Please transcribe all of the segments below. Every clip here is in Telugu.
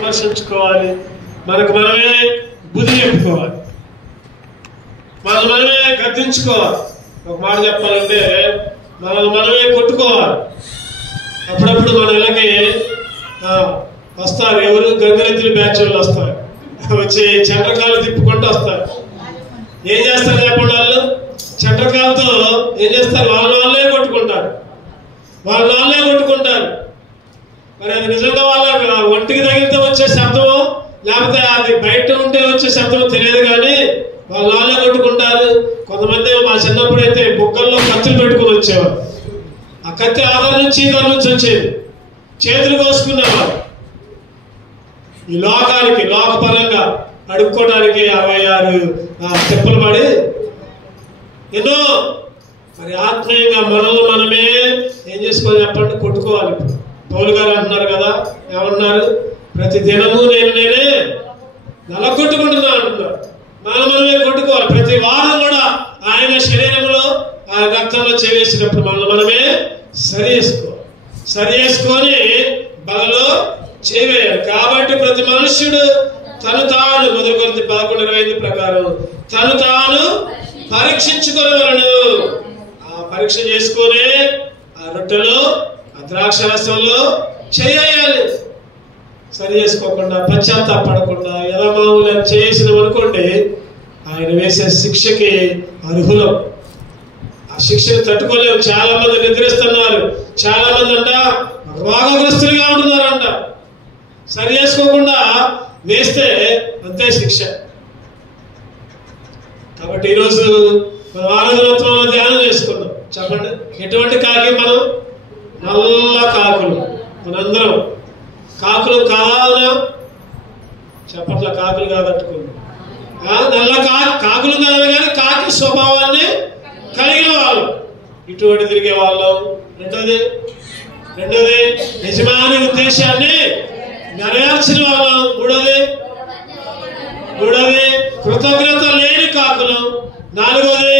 విమర్శించుకోవాలి, మనకు మనమే బుద్ధి చెప్పుకోవాలి, మనమే గద్దించుకోవాలి. ఒక మాట చెప్పాలంటే మనమే కొట్టుకోవాలి. అప్పుడప్పుడు మన ఇళ్ళకి వస్తారు ఎవరు, గంగరెద్దుల బ్యాచ్ వాళ్ళు వస్తారు, వచ్చి చండ్రకాలు తిప్పుకుంటూ వస్తారు. ఏం చేస్తారు చెప్పండి? వాళ్ళు చండ్రకాలతో ఏం చేస్తారు? వాళ్ళే కొట్టుకుంటారు. మరి అది నిజంగా వాళ్ళ ఒంటికి తగిలితే వచ్చే శబ్దమో లేకపోతే అది బయట ఉంటే వచ్చే శబ్దమో తెలియదు, కానీ వాళ్ళే కొట్టుకుంటారు. కొంతమంది మా చిన్నప్పుడు అయితే బుగ్గల్లో కత్తులు పెట్టుకుని వచ్చేవారు. ఆ కత్తి ఆధార నుంచి వచ్చేది, చేతులు కోసుకునేవారు. ఈ లోకపరంగా అడుక్కోవడానికి 66 తిప్పలు పడి ఎన్నో. మరి ఆత్మీయంగా మనమే ఏం చేసుకోవాలి చెప్పండి? కొట్టుకోవాలి. పౌలు గారు అంటున్నారు కదా, ఏమన్నారు? ప్రతి దినము నేనే నలగొట్టుకుంటున్నా అంటున్నారు. మనమే కొట్టుకోవాలి. ప్రతి వారం కూడా ఆయన శరీరంలో ఆ రక్తంలో చేవేసినప్పుడు మనమే సరి చేసుకొని బలలో చేవేయాలి. కాబట్టి ప్రతి మనుష్యుడు తను తాను 1 కొరింథీ 11:25 ప్రకారం తను తాను పరీక్షించుకోవాలను. ఆ పరీక్ష చేసుకొని ఆ రొట్టెలో ఆ ద్రాక్షరసంలో చేయాలి. సరి చేసుకోకుండా పశ్చాత్తాపడకుండా యథామామూలు చేసినాం అనుకోండి, ఆయన వేసే శిక్షకి అర్హులం. ఆ శిక్షను తట్టుకోలేము. చాలా మంది నిద్రిస్తున్నారు, చాలా మంది రోగగ్రస్తులుగా ఉంటున్నారంట. సరి చేసుకోకుండా వేస్తే అంతే శిక్ష. కాబట్టి ఈరోజు మనం ఆరాధనోత్సవంలో ధ్యానం చేసుకుందాం. చెప్పండి, ఎటువంటి కాకి? మనం నల్ల కాకులు. మనందరం కాకులు కావాలా? చెప్పట్ల కాకులు కాదట్టుకుందాం. నల్ల కాకులు కాదు, కానీ కాకి స్వభావాన్ని కలిగిన వాళ్ళు, ఇటువంటి తిరిగే వాళ్ళం. రెండోది యజమాని ఉద్దేశాన్ని నెరవేర్చిన వాళ్ళం. మూడోది కృతజ్ఞత లేని కాకులు. 4వది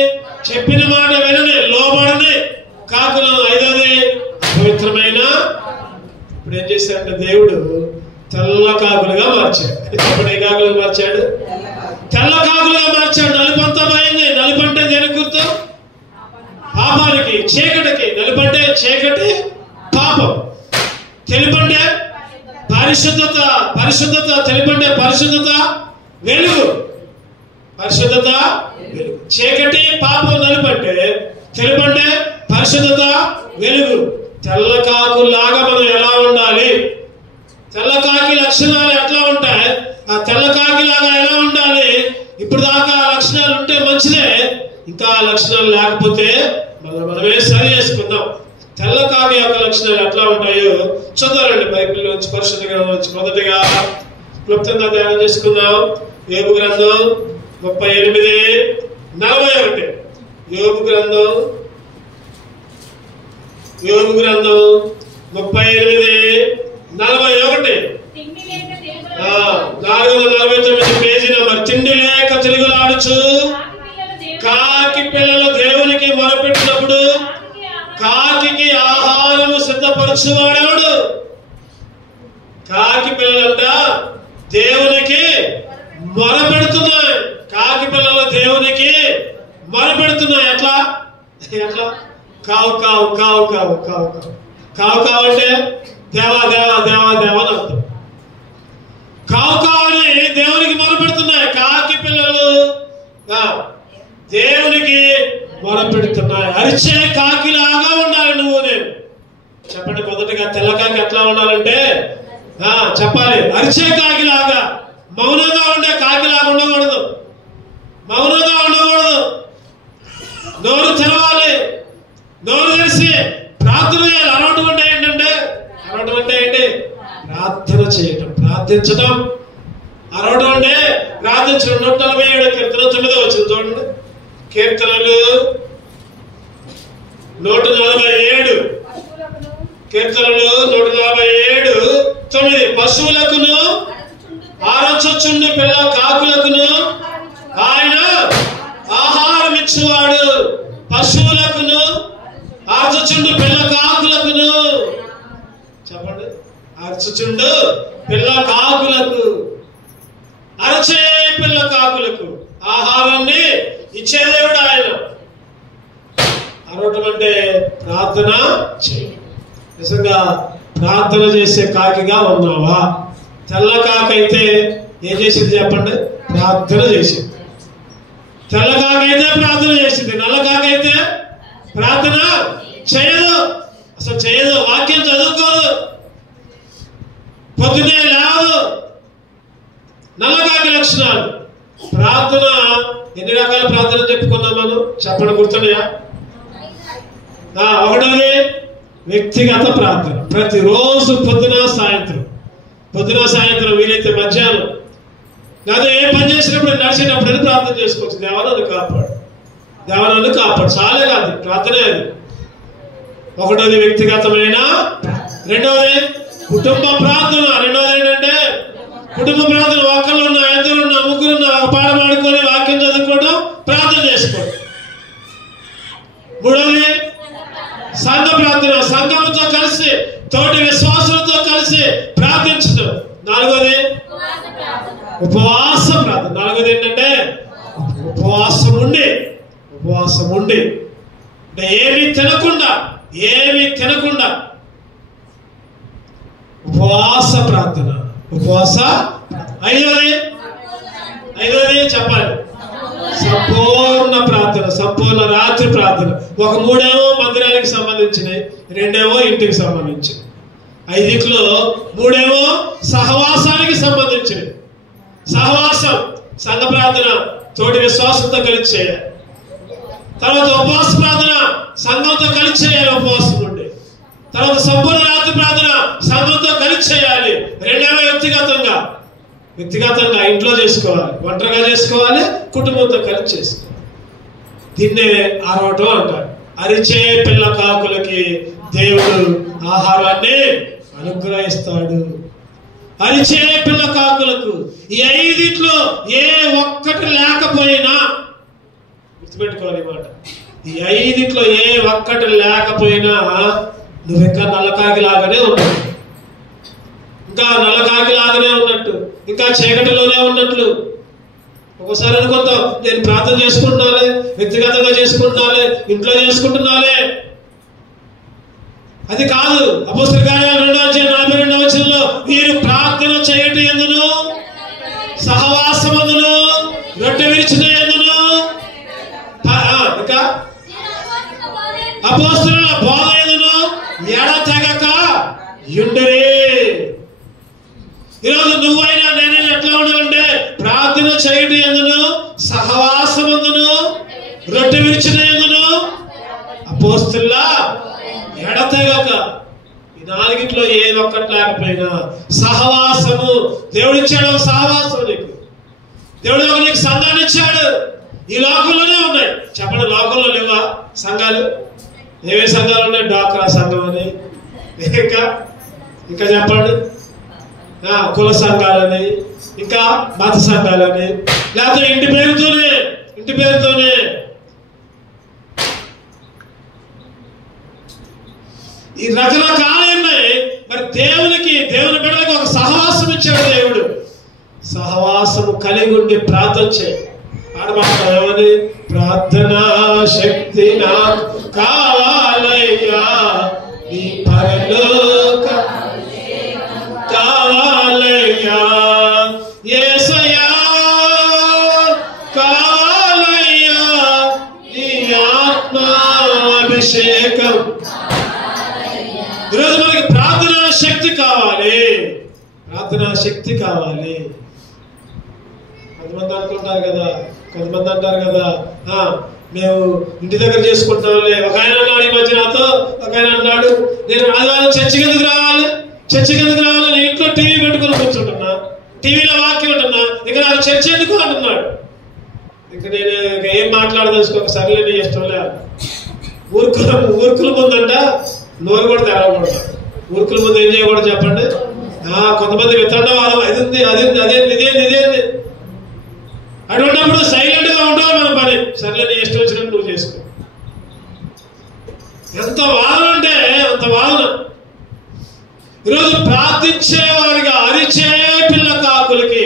చెప్పిన మాట వినని లోబడని కాకులు. 5వది పవిత్రమైన. ఇప్పుడు ఏం చేశాడంటే దేవుడు తెల్ల కాకులుగా మార్చాడు. ఇప్పుడు ఏ కాకులుగా మార్చాడు? తెల్ల కాకులుగా మార్చాడు. నలుపంతా పోయింది. నలుపంటే దేనికి గుర్తు? పాపానికి, చీకటికి. నలుపంటే చీకటి, పాపం. తెలుపంటే పరిశుద్ధత. తెలుపంటే పరిశుద్ధత, వెలుగు. చీకటి, పాపం. నలుపంటే తెలుపంటే పరిశుద్ధత, వెలుగు. తెల్ల కాకులాగా మనం ఎలా ఉండాలి? తెల్ల కాకి లక్షణాలు ఎట్లా ఉంటాయి? ఆ తెల్ల కాకిలాగా ఎలా ఉండాలి? ఇప్పుడు దాకా ఆ లక్షణాలు ఉంటే మంచిదే, ఇంకా ఆ లక్షణాలు లేకపోతే మనమే సరి చేసుకుందాం. తెల్ల కాకి యొక్క లక్షణాలు ఎట్లా ఉంటాయో చూద్దామండి. బైబిల్ నుంచి, పరిశుద్ధ గ్రంథం నుంచి మొదటిగా క్లుప్తంగా ధ్యానం చేసుకుందాం. యోబు గ్రంథం 38:41. యోబు గ్రంథం 38:41. 449 పేజీ నెంబర్. తిండి లేక తిరుగులాడుచు కాకి పిల్లలు దేవునికి మొరపెట్టినప్పుడు కాకి ఆహారము సిద్ధపరచువాడేవాడు. కాకి పిల్లలంట దేవునికి మొరపెడుతున్నాయి. కాకి పిల్లలు దేవునికి మొరపెడుతున్నాయి. ఎట్లా? కావు కావు కావు కావు కావు కావు కావు కావు అంటే దేవా దేవా దేవా దేవా అని అర్థం. కావు కావని దేవునికి మొరపెడుతున్నాయి. కాకి పిల్లలు దేవునికి మొరపెడుతున్నాయి. అరిచే కాకిలాగా ఉండాలి నువ్వు నేను. చెప్పండి, మొదటిగా తెల్ల కాకి ఎట్లా ఉండాలంటే చెప్పాలి. అరిచే కాకిలాగా, మౌనంగా ఉండే కాకిలాగా ఉండకూడదు. నోరు తెరవాలి, నోరు తెరిచి ప్రార్థన చేయాలి. అరవటం అంటే ఏంటి? ప్రార్థన చేయటం, ప్రార్థించటం. అరవటం అంటే ప్రార్థించడం. 147 కీర్తన 9 వచ్చింది చూడండి. కీర్తనలు 147. కీర్తనలు 147:9. పశువులకును ఆరచుచుండు పిల్ల కాకులకును ఆయన ఆహారం ఇచ్చువాడు. పశువులకును ఆర్చుచుండు పిల్ల కాకులకును. చెప్పండి, ఆర్చుచుండు పిల్ల కాకులకు ఇచ్చే దేవుడు ఆయన. అరవటం అంటే ప్రార్థన చేయి. నిజంగా ప్రార్థన చేసే కాకిగా ఉన్నావా? తెల్ల కాకైతే ఏం చేసింది చెప్పండి? ప్రార్థన చేసింది. తెల్ల కాకైతే ప్రార్థన చేసింది, నల్ల కాకైతే ప్రార్థన చేయదు. అసలు చేయదు, వాక్యం చదువుకోదు, పొద్దునే లేవదు. నల్ల కాకి లక్షణాలు. ప్రార్థన ఎన్ని రకాల ప్రార్థన చెప్పుకున్నాం మనం? చెప్పండి, గుర్తున్నాయా? ఒకటోది వ్యక్తిగత ప్రార్థన. ప్రతిరోజు పొద్దున సాయంత్రం వీలైతే మధ్యాహ్నం, లేదా ఏ పని చేసినప్పుడు నడిచేటప్పుడు ప్రార్థన చేసుకోవచ్చు. దేవనన్ను కాపాడు. చాలే కాదు, ప్రార్థనే అది. ఒకటోది వ్యక్తిగతమైన. రెండవది కుటుంబ ప్రార్థన. రెండవది ఏంటంటే కుటుంబ ప్రార్థన. ఒకళ్ళున్నా, ఇద్దరున్నా, ముగ్గురున్నా ఒక పాట పాడుకొని వాక్యం చదువుకోవడం, ప్రార్థన చేసుకోవడం. మూడవది సంఘ ప్రార్థన. సంఘంతో కలిసి, తోటి విశ్వాసులతో కలిసి ప్రార్థించడం. నాలుగోది ఉపవాస ప్రార్థన. నాలుగోది ఏంటంటే ఉపవాసం ఉండి అంటే ఏమీ తినకుండా ఉపవాస ప్రార్థన. ఐదోది చెప్పాలి, సంపూర్ణ ప్రార్థన, సంపూర్ణ రాత్రి ప్రార్థన. ఒక మూడేమో మందిరానికి సంబంధించినవి, రెండేమో ఇంటికి సంబంధించినవి. ఐదిట్లో మూడేమో సహవాసానికి సంబంధించినవి. సహవాసం సంఘ ప్రార్థన తోటి విశ్వాసంతో కలిసి చేయాలి. తర్వాత ఉపవాస ప్రార్థన సంఘంతో కలిసి చేయాలి, ఉపవాసం ఉండి. తర్వాత సంపూర్ణ రాత్రి ప్రార్థన సంఘంతో కలిసి చేయాలి. రెండేమో వ్యక్తిగతంగా ఇంట్లో చేసుకోవాలి, ఒంటరిగా చేసుకోవాలి, కుటుంబంతో కలిసి చేసుకోవాలి. దీన్నే అరవటం అంటారు. అరిచే పిల్ల కాకులకి దేవుడు ఆహారాన్ని అనుగ్రహిస్తాడు. అరిచే పిల్ల కాకులకు ఈ ఐదిట్లో ఏ ఒక్కటి లేకపోయినా, గుర్తుపెట్టుకోవాలి మాట, ఈ ఐదిట్లో ఏ ఒక్కటి లేకపోయినా నువ్వు ఇంకా నల్లకాకి లాగానే ఉన్నట్టు, ఇంకా చీకటిలోనే ఉన్నట్లు. ఒకసారి అనుకుంటాం, నేను ప్రార్థన చేసుకుంటున్నాలే, వ్యక్తిగతంగా చేసుకుంటున్నాలే, ఇంట్లో చేసుకుంటున్నాలే. అది కాదు. అపోస్తలుల కార్యాలు 2:42 మీరు ప్రార్థన చేయటం ఎందును, సహవాసమందును, రొట్టె విరిచిన ఎందును, ఇంకా అపోస్తలుల బోధ ఎందును ఎడతెగక యుండిరి. ఈరోజు నువ్వైనా నేనైనా ఎట్లా ఉండాలంటే ప్రార్థన చేయటం ఎందును, సహవాసమందును, రొట్టె విరిచిన ఎందును, అపోస్తలుల ఎడతెగక. ఈ నాలుగిట్లో ఏది ఒక్కటి లేకపోయినా సహవాసము. దేవుడు ఇచ్చాడు ఒక సహవాసం నీకు. దేవుడు ఒక నీకు సంఘాన్ని ఇచ్చాడు. ఈ లోకంలోనే ఉన్నాయి. చెప్పండి, లోకంలో లేవా సంఘాలు? ఏవే సంఘాలు ఉన్నాయి? డాక్రా సంఘం అని, ఇంకా చెప్పండి, కుల సంఘాలని, ఇంకా మత సంఘాలని, లేకపోతే ఇంటి పేరుతోనే ఈ రకరకాలు ఉన్నాయి. మరి దేవుని బిడ్డలకు ఒక సహవాసం ఇచ్చాడు దేవుడు. సహవాసము కలిగి ఉండి ప్రార్థన చేయి. ఆడమాటమని ప్రార్థనా శక్తి నాకు కావాలయ్యా, నీ పరలోక కావాలయ్యా, యేసయ్యా కావాలయ్యా, నీ ఆత్మాభిషేకం. ఈరోజు మనకి ప్రార్థనా శక్తి కావాలి. కొంతమంది అంటారు కదా, మేము ఇంటి దగ్గర చేసుకుంటాంలే. ఒక ఆయన అన్నాడు ఈ మధ్య నాతో, ఒక ఆయన అన్నాడు, నేను ఆదివారం చర్చికి ఎందుకు రావాలి, నేను ఇంట్లో టీవీ పెట్టుకుని కూర్చుంటున్నా, టీవీలో వాక్యం ఉంటున్నా, ఇక నాకు చర్చ ఎందుకు అంటున్నాడు. ఇక నేను ఏం మాట్లాడదలుచుకో, సర్లే నీ ఇష్టం లే. ఊరుకుల ముందంట నోరు కూడా తెరవకూడదు. ఊరుకుల ముందు ఏం చేయకూడదు చెప్పండి? కొంతమంది వితండవాదం, ఇదేంది. అటువంటిప్పుడు సైలెంట్ గా ఉండాలి మన పని. సర్లే నీ ఇష్టం వచ్చినట్టు నువ్వు చేసుకో. ఎంత వాదన అంటే అంత వాదన. ఈరోజు ప్రార్థించేవారిగా అరిచే పిల్ల కాకులకి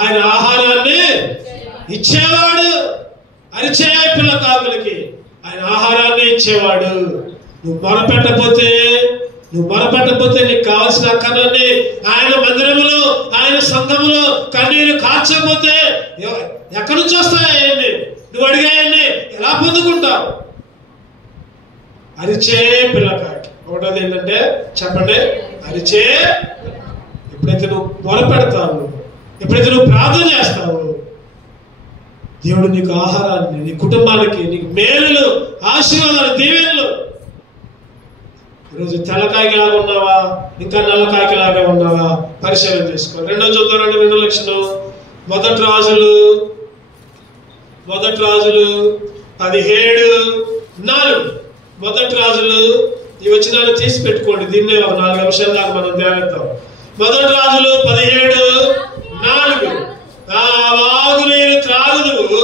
ఆయన ఆహారాన్ని ఇచ్చేవాడు. అరిచే పిల్ల కాకులకి ఆయన ఆహారాన్ని ఇచ్చేవాడు. నువ్వు మొరపెట్టకపోతే నీకు కావాల్సిన అక్కర్లన్నీ ఆయన మందిరములో, ఆయన సంఘములో కన్నీరు కార్చకపోతే ఎక్కడి నుంచి వస్తాయన్ని? నువ్వు అడిగాయన్ని ఎలా పొందుకుంటావు? అరిచే పిల్లకాకి. ఒకటోది ఏంటంటే చెప్పండి, అరిచే. ఎప్పుడైతే నువ్వు మొరపెడతావు, ఎప్పుడైతే నువ్వు ప్రార్థన చేస్తావు, దేవుడు నీకు ఆహారాన్ని, నీ కుటుంబానికి, నీకు మేలులు, ఆశీర్వాదాలు, దీవెనలు. ఈరోజు తెల్లకాయలాగా ఉన్నావా, ఇంకా నల్లకాయలాగా ఉన్నావా? పరిశీలన చేసుకో. రెండో చూద్దామండి, 2 లక్షలు. మొదటి రాజులు 17:4. మొదటి రాజులు ఈ వచనాలు తీసి పెట్టుకోండి. దీన్నే ఒక 4 నిమిషాల దాకా మనం ధ్యానిద్దాం. మొదటి రాజులు 17:4. ఆ వాగు నీరు త్రాగుదువు,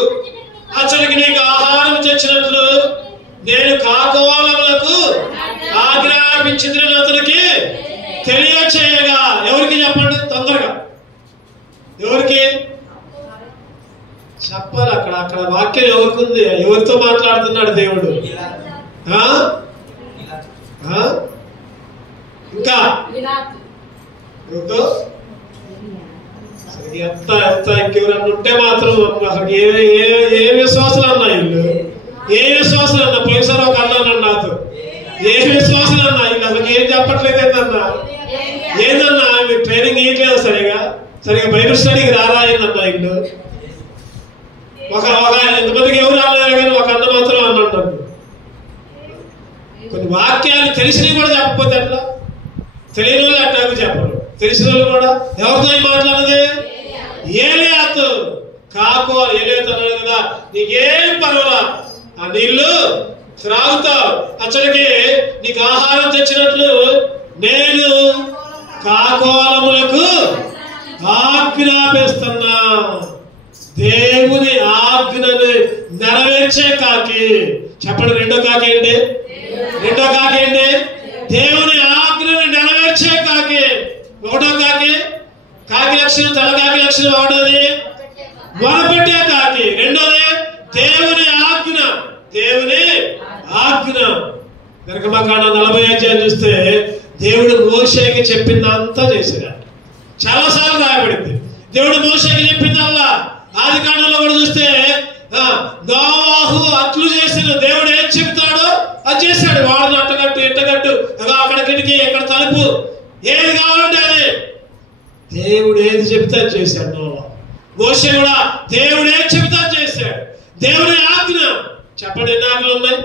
అతనికి నీకు ఆహారం తెచ్చినట్లు నేను కాకోలములకు ఆజ్ఞాపించిందని అతనికి తెలియచేయగా. ఎవరికి చెప్పండి తొందరగా? ఎవరికి చెప్పాలి? అక్కడ వాక్యం ఎవరికి ఉంది? ఎవరితో మాట్లాడుతున్నాడు దేవుడు? ఇంకా ఎంత ఇంకెవరన్నా ఉంటే మాత్రం అసలు ఏ విశ్వాసాలు అన్నా వీళ్ళు? ఏ విశ్వాసాలు అన్నా? పోయినసారి ఒక అన్నాను నాతో, ఏ విశ్వాసాలు అన్నా వీళ్ళు? అసలు ఏం చెప్పట్లేదు ఏందన్నా? ఏందన్నా మీరు ట్రైనింగ్ ఇవ్వట్లేదు సరిగా బైబిల్ స్టడీకి రారా ఏందన్నా వీళ్ళు? ఒక ఎంతమందికి ఎవరు రాలేదు కానీ ఒక అన్న మాత్రం అన్నంటారు. కొన్ని వాక్యాలు తెలిసినవి కూడా చెప్పకపోతే ఎట్లా? తెలియని వాళ్ళు అట్టాకు చెప్పరు, తెలిసిన వాళ్ళు కూడా. ఎవరితో మాట్లాడదే? ఏలియాతో. ఏలియాతో అన్నాడు కదా, నీకేం పర్వాలా, ఆ నీళ్లు త్రాగుతావు, అతడికి నీకు ఆహారం తెచ్చినట్లు నేను కాకోలములకు ఆజ్ఞాపిస్తున్నా. దేవుని ఆజ్ఞని నెరవేర్చే కాకి. చెప్పండి, రెండో కాకి ఏంటి? దేవుని ఆజ్ఞని నెరవేర్చే కాకి. ఒకటో కాకి లక్షణం, తెల్లకాకి లక్షణం. ఒకటోది మొరపెట్టే కాకి. రెండోది దేవుని ఆజ్ఞ. నిర్గమకాండ 40 అధ్యాయం చూస్తే దేవుడు మోషేకి చెప్పిందంతా చేశాడు. చాలాసార్లు రాయబడింది. దేవుడు మోషేకి చెప్పిందల్లా. ఆదికాండంలో కూడా చూస్తే నోవాహు అట్లు చేసిన దేవుడు ఏం చెప్తాడో అది చేశాడు. వాడిని అట్టగట్టు ఇట్టగట్టు, అక్కడ కిటికీ, ఎక్కడ తలుపు, ఏది కావాలంటే అది దేవుడు ఏది చెప్తే అది చేశాడు. నోవా, మోషే కూడా దేవుడు ఏం చెప్తే అది చేశాడు. దేవుని ఆజ్ఞ. చెప్పండి, ఎన్ని ఆజ్ఞలు ఉన్నాయి?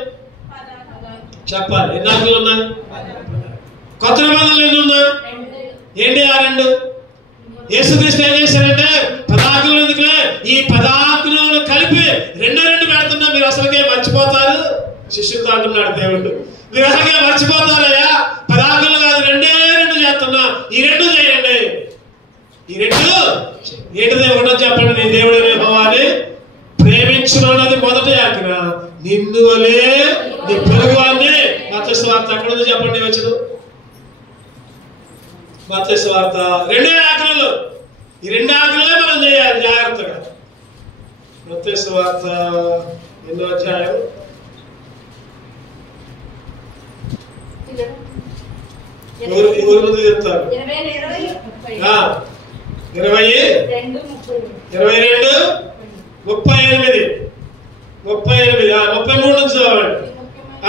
చెప్పాలి, ఎన్ని ఆజ్ఞలు ఉన్నాయి? కొత్త నిబంధనలు ఎన్ని ఉన్నాయి? ఏంటి ఆ 2? యేసుక్రీస్తు ఏం చేశారంటే 10 ఆజ్ఞలు ఎందుకులే, ఈ 10 ఆజ్ఞలను కలిపి 2 పెడుతున్నా, మీరు అసలుకే మర్చిపోతారు. శిష్యులతో అంటున్నాడు దేవుడు, మీరు అసలుకే మర్చిపోతారయ్యా. 10 ఆజ్ఞలు కాదు, 2 చేస్తున్నా. ఈ 2 చేయండి. ఈ 2 ఏంటిదే? ఒకటో చెప్పండి, నీ దేవుడు యెహోవాని ప్రేమించున్నది మొదటి ఆజ్ఞ, నిన్ను వలే నీ పొరుగువాన్ని. మత్తయి సువార్త ఎక్కడ ఉంది చెప్పండి? వచ్చిన మత్తయి సువార్త 2 ఆజ్ఞలు. ఈ 2 ఆజ్ఞలే మనం చేయాలి జాగ్రత్తగా. మత్తయి సువార్త 8వ అధ్యాయం 22 చెప్తారు. 33 నుంచి చదవండి.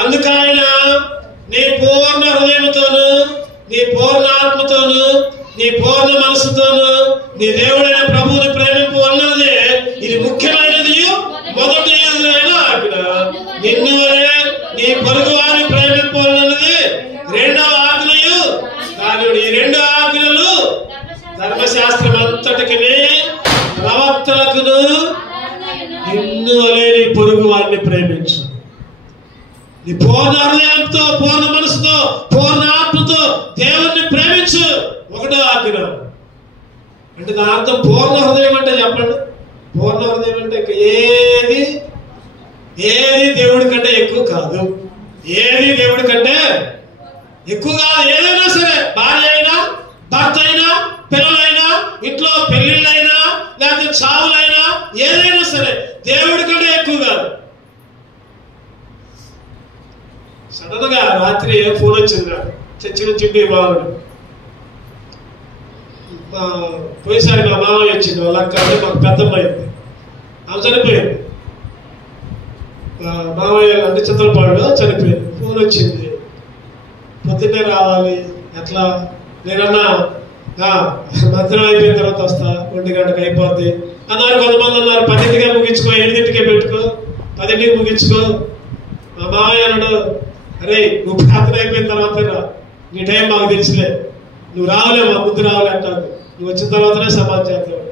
అందుకైన నీ పూర్ణ హృదయంతోను, నీ పూర్ణ ఆత్మతోను, నీ పూర్ణ మనసుతోను నీ దేవుడైన ప్రభువుని ప్రేమింపవలనదే ఇది ముఖ్యమైనది, మొదటి ఆజ్ఞ. నిన్ను వలె నీ పొరుగు వారిని ప్రేమింపవలనది రెండవ ఆజ్ఞయు. కానీ ఈ 2 ఆజ్ఞలు ధర్మశాస్త్రం అంతటికి, ప్రవక్తలకును, నిన్ను వలె నీ పొరుగు వారిని ప్రేమించు. నీ పూర్ణ హృదయంతో, పూర్ణ మనసుతో, పూర్ణ ఆత్మతో దేవుణ్ణి ప్రేమించు. ఒకటో ఆజ్ఞ. అంటే దాని అర్థం పూర్ణ హృదయం అంటే చెప్పండి. పూర్ణ హృదయం అంటే ఏది దేవుడి కంటే ఎక్కువ కాదు. ఏది దేవుడి కంటే ఎక్కువ కాదు. ఏదైనా సరే, భార్య అయినా, భర్త అయినా, పిల్లలైనా, ఇంట్లో పెళ్లిళ్ళైనా, లేకపోతే చావులైనా, ఏదైనా సరే దేవుడి కంటే ఎక్కువ ఎక్కువ కాదు. సడన్ గా రాత్రి ఫోన్ వచ్చింది నాకు, చర్చి నుంచి ఇంటికి బాగుండు. పోయిసారి మా మామయ్య వచ్చింది, వాళ్ళ అక్క అంటే మాకు పెద్దమ్మ అయింది, ఆమె చనిపోయింది. మామయ్య అంటే చిత్రపాడులో చనిపోయింది. ఫోన్ వచ్చింది, పొద్దున్నే రావాలి, ఎట్లా? నేనన్నా మధ్యాహ్నం అయిపోయిన తర్వాత వస్తా, 1 గంటకు అయిపోద్ది అన్నారు. కొంతమంది అన్నారు 10ంటికే ముగించుకో, 8ంటికే పెట్టుకో, 10ంటికి ముగించుకో. మా మామయ్య అన్నాడు, అరే నువ్వు ప్రార్థన అయిపోయిన తర్వాత రా, నీ టైం మాకు తెలుసులే, నువ్వు రావలేవు, మా ముందు రావాలి అంటావు, నువ్వు వచ్చిన తర్వాతనే సమాజం చేస్తావు.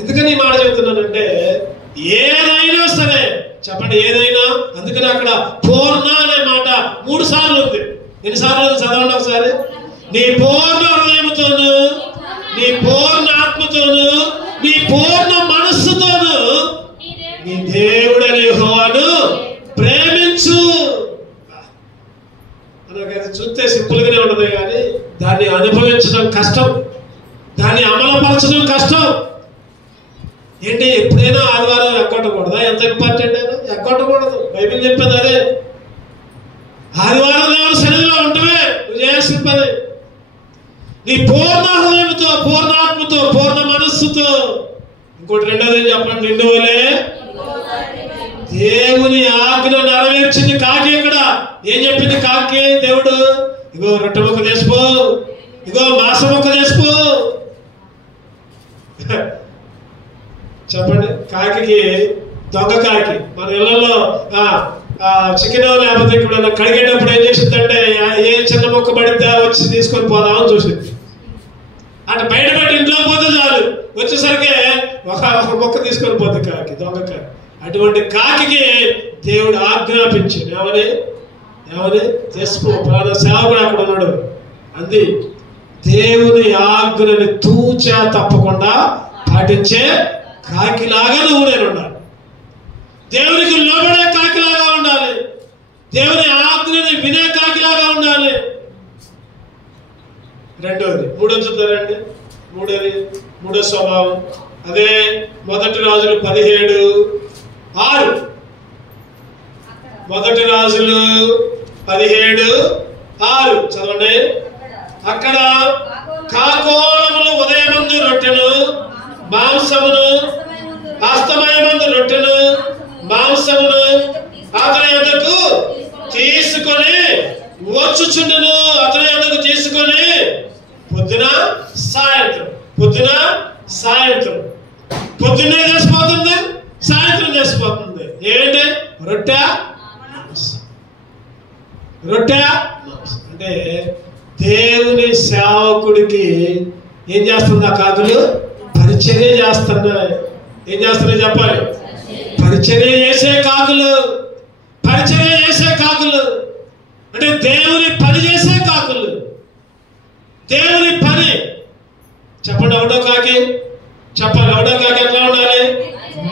ఎందుకని ఈ మాట చెబుతున్నానంటే, ఏదైనా సరే చెప్పండి, ఏదైనా. అందుకని అక్కడ పూర్ణ అనే మాట 3 సార్లు ఉంది. ఎన్నిసార్లు ఉంది చదవండి ఒకసారి. నీ పూర్ణ హృదయంతోను, నీ పూర్ణ ఆత్మతోను, నీ పూర్ణ మనస్సుతోను నీ దేవుడని యెహోవాను ప్రేమించు. మనకి చూస్తే సింపుల్ గానే ఉండదు, కానీ దాన్ని అనుభవించడం కష్టం, దాన్ని అమలుపరచడం కష్టం. ఏంటి, ఎప్పుడైనా ఆదివారం ఎక్కొట్టకూడదా? ఎంత ఇంపార్టెంట్ అయినా ఎక్కొట్టకూడదు. బైబిల్ చెప్పేది అదే. ఆదివారం దేవుని సన్నిధిలో ఉంటమే నువ్వు చేయాల్సిన పని. నీ పూర్ణ హృదయంతో, పూర్ణాత్మతో, పూర్ణ మనస్సుతో. ఇంకోటి రెండోది చెప్పండి, నిన్ను వలే దేవుని ఆజ్ఞ నెరవేర్చింది కాకి. ఇక్కడ ఏం చెప్పింది కాకి? దేవుడు ఇగో రొట్టె ముక్క చేసుకో, ఇగో మాంస ముక్క చేసుకో. చెప్పండి, కాకి, దొంగ కాకి మన ఇళ్లలో చికెన్ లేకపోతే ఇక్కడ కడిగేటప్పుడు ఏం చేసిందంటే, ఏ చిన్న మొక్క పడితే వచ్చి తీసుకొని పోదామని చూసింది. అటు బయట పెట్టి ఇంట్లో పోతే చాలు, వచ్చేసరికి ఒక మొక్క తీసుకొని పోతుంది కాకి, దొంగ కాకి. అటువంటి కాకి దేవుడు ఆజ్ఞాపించింది, ఏమని చేసుకో. ప్రాణ సేవకుడు అక్కడ ఉన్నాడు అంది, దేవుని ఆజ్ఞని తూచా తప్పకుండా పాటించే కాకిలాగా నువ్వు నేను ఉండాలి. దేవునికి లోబడే కాకిలాగా ఉండాలి, దేవుని ఆజ్ఞని వినే కాకిలాగా ఉండాలి. రెండోది, మూడోది చూద్దారండి. మూడో స్వభావం అదే 1 రాజులు 17:6. 1 రాజులు 17:6 చదవండి. అక్కడ కాకోళములు ఉదయమందు రొట్టెను మాంసమును, అస్తమయమందు రొట్టెను మాంసమును అతని యొద్దకు తీసుకొని వచ్చుచుండును. అతని యొద్దకు తీసుకొని పొద్దున సాయంత్రం పొద్దున్నే చేసిపోతుంది, సాయంత్రం చేసిపోతుంది. ఏంటంటే రొట్టె అంటే దేవుని సేవకుడికి ఏం చేస్తుంది? ఆ కాకులు పరిచర్య చేస్తున్నాయి. ఏం చేస్తున్నాయి చెప్పాలి? పరిచర్య చేసే కాకులు అంటే దేవుని పని చేసే కాకులు. దేవుని పని చెప్పండి. ఒకటో కాకి చెప్పాలి, ఒకటో కాకి ఎట్లా ఉండాలి?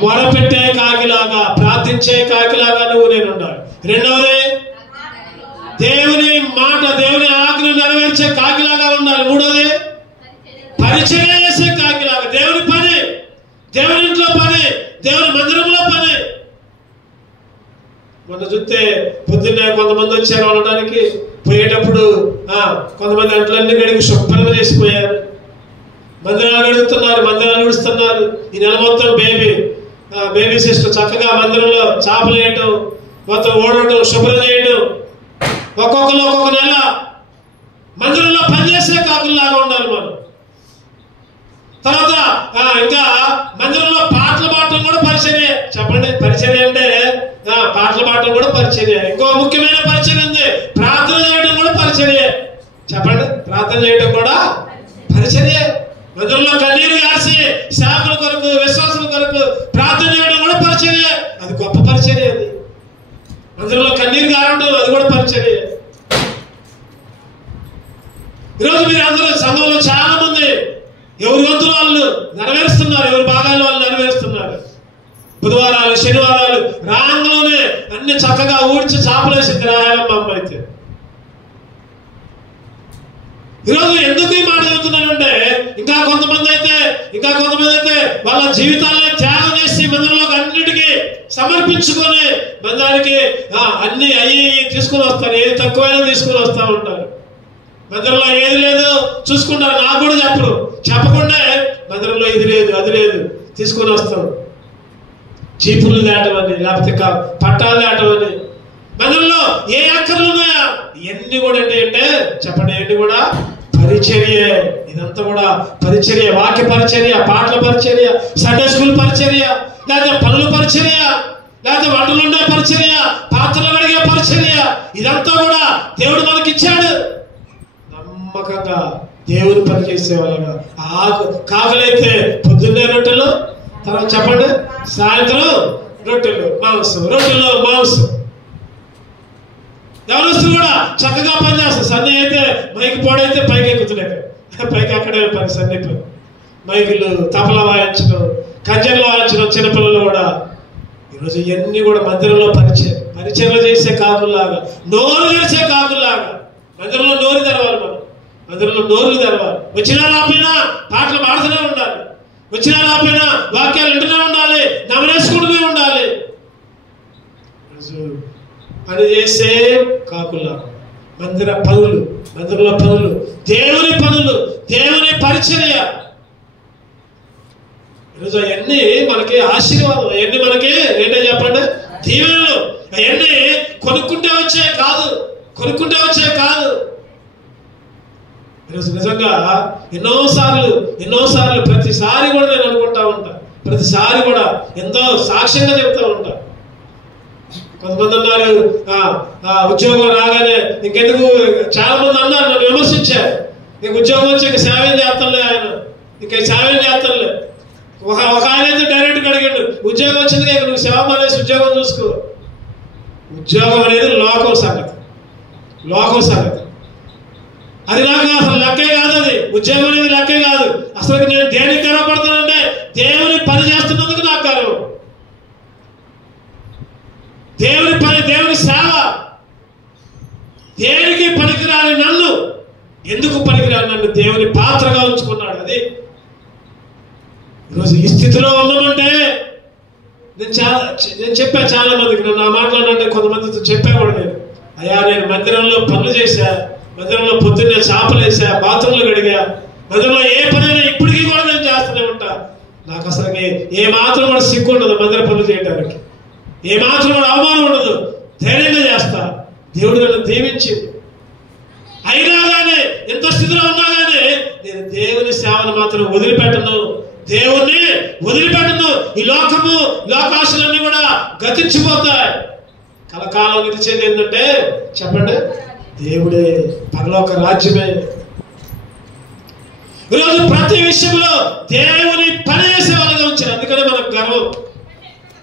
మొరపెట్టే కాకిలాగా, ప్రార్థించే కాకిలాగా నువ్వు నేను ఉండాలి. రెండవది, దేవుని మాట, దేవుని ఆజ్ఞ నెరవేర్చే కాకిలాగా ఉండాలి. మూడోది, పరిచర్య చేసే కాకిలాగా. దేవుని పని, దేవుని ఇంట్లో పని, దేవుని మందిరంలో పని. మొన్న చూస్తే పొద్దున్నే కొంతమంది వచ్చారు అనడానికి, పోయేటప్పుడు కొంతమంది అంట్లన్నీ గడికి శుభ్రంగా చేసిపోయారు. మందిరాలు గడుగుతున్నారు, మందిరాలు గడుస్తున్నారు. ఈ నెల మొత్తం బేబీ సిస్టర్ చక్కగా మందిరంలో చేపలు వేయటం, మొత్తం ఓడటం, శుభ్రం చేయడం. ఒక్కొక్కరు ఒక్కొక్క నెల మందిరంలో పనిచేసే కాకుల్లాగా ఉండాలి మనం. తర్వాత ఇంకా మందిరంలో పాటలు పాడటం కూడా పరిచర్య. చెప్పండి, పరిచర్య అంటే పాటలు పాడటం కూడా పరిచర్య. ఇంకో ముఖ్యమైన పరిచర్య ఉంది, ప్రార్థన చేయడం కూడా పరిచర్య. చెప్పండి, ప్రార్థన చేయడం కూడా పరిచర్య. మందిరంలో కన్నీరు కాసి సేవకుల కొరకు, విశ్వాసుల కొరకు ప్రార్థన చేయడం కూడా పరిచర్య. అది గొప్ప పరిచర్య. అది మందిరంలో కన్నీరు కారడం, అది కూడా పరిచర్య. ఈరోజు మీరు అందరూ సంఘంలో చాలా మంది ఎవరి వంతులు వాళ్ళు నెరవేరుస్తున్నారు, ఎవరి భాగాలు వాళ్ళు నెరవేరుస్తున్నారు. బుధవారాలు, శనివారాలు రాంగంలోనే అన్ని చక్కగా ఊడ్చి చాపలేసింది రాయాలమ్మ అమ్మ. అయితే ఈరోజు ఎందుకు ఈ మాట చెబుతున్నానంటే ఇంకా కొంతమంది అయితే వాళ్ళ జీవితాలను త్యాగం చేసి మందిరంలోకి అన్నిటికీ సమర్పించుకొని మందిరానికి అన్ని అయ్యి తీసుకుని వస్తారు. ఏది తక్కువైనా తీసుకుని వస్తూ ఉంటారు. మందిరంలో ఏది లేదు చూసుకుంటారు. నాకు కూడా చెప్పకుండా మందిరంలో ఇది లేదు అది లేదు తీసుకొని వస్తాం. చీపులు దాటమని, లేకపోతే పట్టాలు దాటమని. మందిరంలో ఏ అక్కర్లు ఉన్నాయా ఇవన్నీ కూడా అంటే చెప్పండి, ఏంటి కూడా పరిచర్య. ఇదంతా కూడా పరిచర్య, వాక్య పరిచర్య, పాటల పరిచర్య, సండే స్కూల్ పరిచర్య, లేకపోతే పనుల పరిచర్య, లేకపోతే వంటలు ఉండే పరిచర్య, పాత్రలు అడిగే పరిచర్య. ఇదంతా కూడా దేవుడు మనకి ఇచ్చాడు. నమ్మకంగా దేవుని పని చేసేవాళ్ళగా. కాకలైతే పొద్దున్నే రొట్టెలు, తర్వాత చెప్పండి సాయంత్రం రొట్టెలు మాంసం. ఎవరిస్తులు కూడా చక్కగా పనిచేస్తారు. సన్నీ అయితే మైక్ పోడైతే పైకి ఎక్కుతున్నాయి, పైకి అక్కడే పని సన్నీ పని. మైకులు, తపల వాయించడం, కంజర్లు వాయించడం, చిన్నపిల్లలు కూడా. ఈరోజు ఇవన్నీ కూడా మందిరంలో పరిచయలు చేసే కాకుల్లాగా, నోరు తెరిచే కాకుల్లాగా. మందిరంలో నోరు తెరవాలి, మందిరంలో నోరులు తెరవాలి. వచ్చినా రాపోయినా పాటలు పాడుతూనే ఉండాలి, వచ్చినా రాపోయినా వాక్యాలు వింటూనే ఉండాలి, నమరేసుకుంటూనే ఉండాలి. పని చేసే కాకుల్లా మందిరంలో పనులు, దేవుని పనులు, దేవుని పరిచర్య. ఈరోజు అవన్నీ మనకి ఆశీర్వాదం, అవన్నీ మనకి ఏంటో చెప్పండి దీవెనలు. అవన్నీ కొనుక్కుంటే వచ్చే కాదు. ఈరోజు నిజంగా ఎన్నోసార్లు ప్రతిసారి కూడా నేను అనుకుంటా ఉంటా, ప్రతిసారి కూడా ఎంతో సాక్ష్యంగా చెప్తా ఉంటా. కొంతమంది అన్నారు ఉద్యోగం రాగానే ఇంకెందుకు, చాలా మంది అన్నారు, నన్ను విమర్శించారు. నీకు ఉద్యోగం వచ్చి ఇంక సేవ చేస్తానులే, ఆయన ఇంకా సేవ చేస్తానులే. ఒక ఆయన అయితే డైరెక్ట్గా అడిగాడు, ఉద్యోగం వచ్చింది ఇక నువ్వు సేవ అనేసి ఉద్యోగం చూసుకో. ఉద్యోగం అనేది లోకం సంగతి. అది నాకు అసలు లెక్కే కాదు. అది ఉద్యోగం అనేది లెక్కే కాదు. అసలు నేను దేనికి గర్వపడుతున్నానంటే దేవుని పని చేస్తున్నందుకు నాకు గర్వం. దేవుని పని, దేవుని సేవ. దేనికి పనికిరాని నన్ను, ఎందుకు పనికిరాని నన్ను దేవుని పాత్రగా ఉంచుకున్నాడు. అది ఈరోజు ఈ స్థితిలో ఉన్నామంటే నేను చెప్పా చాలా మందికి, నన్ను ఆ మాట్లాడాలంటే కొంతమందితో చెప్పేవాడు. అయ్యా నేను మందిరంలో పనులు చేశా, మందిరంలో పొద్దున్నే చేపలు వేసా, బాత్రూంలు కడిగా, మందిరంలో ఏ పనైనా ఇప్పటికీ కూడా నేను చేస్తూనే ఉంటా. నాకు అసలుకి ఏ మాత్రం కూడా సిగ్గు ఉండదు మందిర పనులు చేయడానికి, ఏ మాత్రం కూడా అవమానం ఉండదు. ధైర్యంగా చేస్తా. దేవుడు నన్ను దీవించింది. అయినా కానీ ఎంత స్థితిలో ఉన్నా కానీ నేను దేవుని సేవను మాత్రం వదిలిపెట్టను. ఈ లోకాశలన్నీ కూడా గతించిపోతాయి. కలకాలం నిలిచేది ఏంటంటే చెప్పండి దేవుడే, పరలోక రాజ్యమే. ఈరోజు ప్రతి విషయంలో దేవుని పని చేసే వాళ్ళగా ఉంచారు. అందుకనే మనకు గర్వం.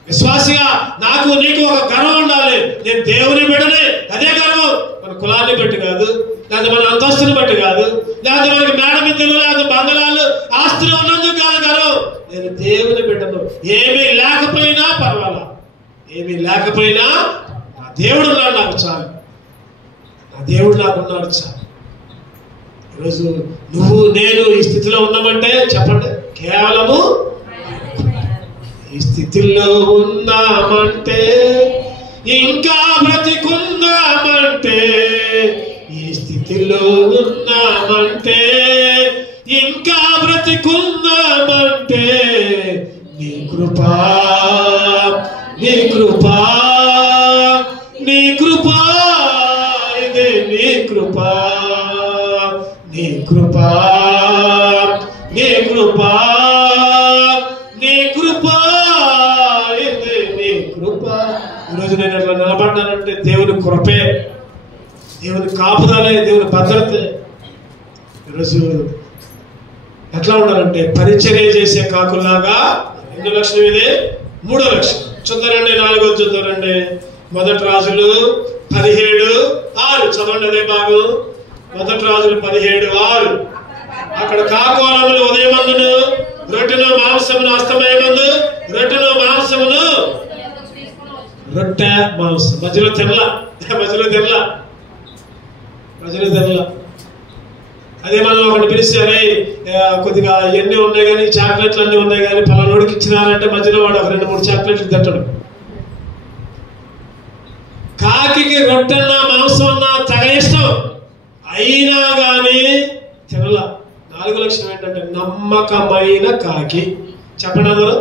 విశ్వాసిగా నాకు నీకు ఒక గర్వం ఉండాలి. నేను దేవుని బిడ్డనే, అదే గర్వం. మన కులాన్ని బట్టి కాదు, లేకపోతే మన అంతస్తుని బట్టి కాదు, లేకపోతే మనకి మేడ మిద్దెలు, లేకపోతే బంగళాలు, ఆస్తులు ఉన్నందుకు కాదు గర్వం. నేను దేవుని బిడ్డను. ఏమీ లేకపోయినా పర్వాలా, ఏమీ లేకపోయినా నా దేవుడు ఉన్నాడు నాకు చాలు, నా దేవుడు నాకున్నాడు చాలు. ఈరోజు నువ్వు నేను ఈ స్థితిలో ఉన్నామంటే చెప్పండి కేవలము ఈ స్థితిలో ఉన్నామంటే, ఇంకా బ్రతికున్నామంటే, ఈ స్థితిలో ఉన్నామంటే, ఇంకా బ్రతికున్నామంటే నీ కృపా, నీ కృపా, నీ కృపా, ఇదే నీ కృపా, నీ కృపా, నీ కృపా, నీ కృపా, ఇదే నీ కృపా. ఈరోజు నేను అట్లా నిలబడ్డానంటే దేవుని కృపే, దేవుని కాపుదలే, దేవుని భద్రతే. ఈరోజు ఎట్లా ఉండాలంటే పరిచర్య చేసే కాకులాగా. ఎన్నో లక్షణం ఇది? 3వ లక్షణం. చూద్దారండి, 4వ చూద్దారండి. 1 రాజులు 17:6 చదవండి అదే భాగం. 1 రాజులు 17:6. అక్కడ కాకోలములు ఉదయమందును రొట్టెను మాంసమును అస్తమయమందు రొట్టెను మాంసమును, రొట్టె మాంసం మధ్యలో తినలా. అదే మనం ఒకటి పిలిస్తే అరే కొద్దిగా ఎన్ని ఉన్నాయి కానీ చాక్లెట్లు అన్నీ ఉన్నాయి కానీ పలానోడికి ఇచ్చినారంటే మధ్యలో వాడు ఒక 2-3 చాక్లెట్లు తింటాడు. కాకికి రొట్టెన్నా మాంసం అన్నా తెగ ఇష్టం, అయినా కానీ తినలా. 4వ లక్షణం ఏంటంటే నమ్మకమైన కాకి. చెప్పండి అందరూ,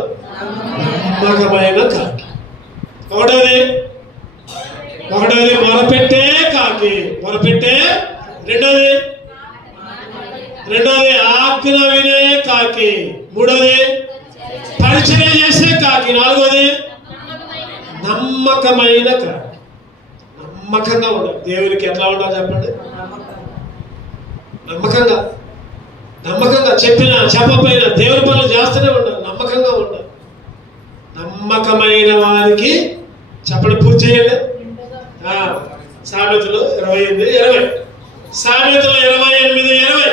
నమ్మకమైన కాకి. ఒకటోది మొరపెట్టే కాకి, మొరపెట్టే. రెండోది ఆజ్ఞ వినే కాకి. మూడోది పరిచయం చేసే కాకి. 4వది నమ్మకమైన కాకి. నమ్మకంగా ఉండాలి. దేవునికి ఎట్లా ఉండాలి చెప్పండి? నమ్మకంగా చెప్పినా చెప్పకపోయినా దేవుని పనులు చేస్తూనే ఉండాలి. నమ్మకంగా ఉండాలి. నమ్మకమైన వారికి చెప్పండి, పూర్తి చేయండి. సామెతలు 28:20. సామెతలు 28:20.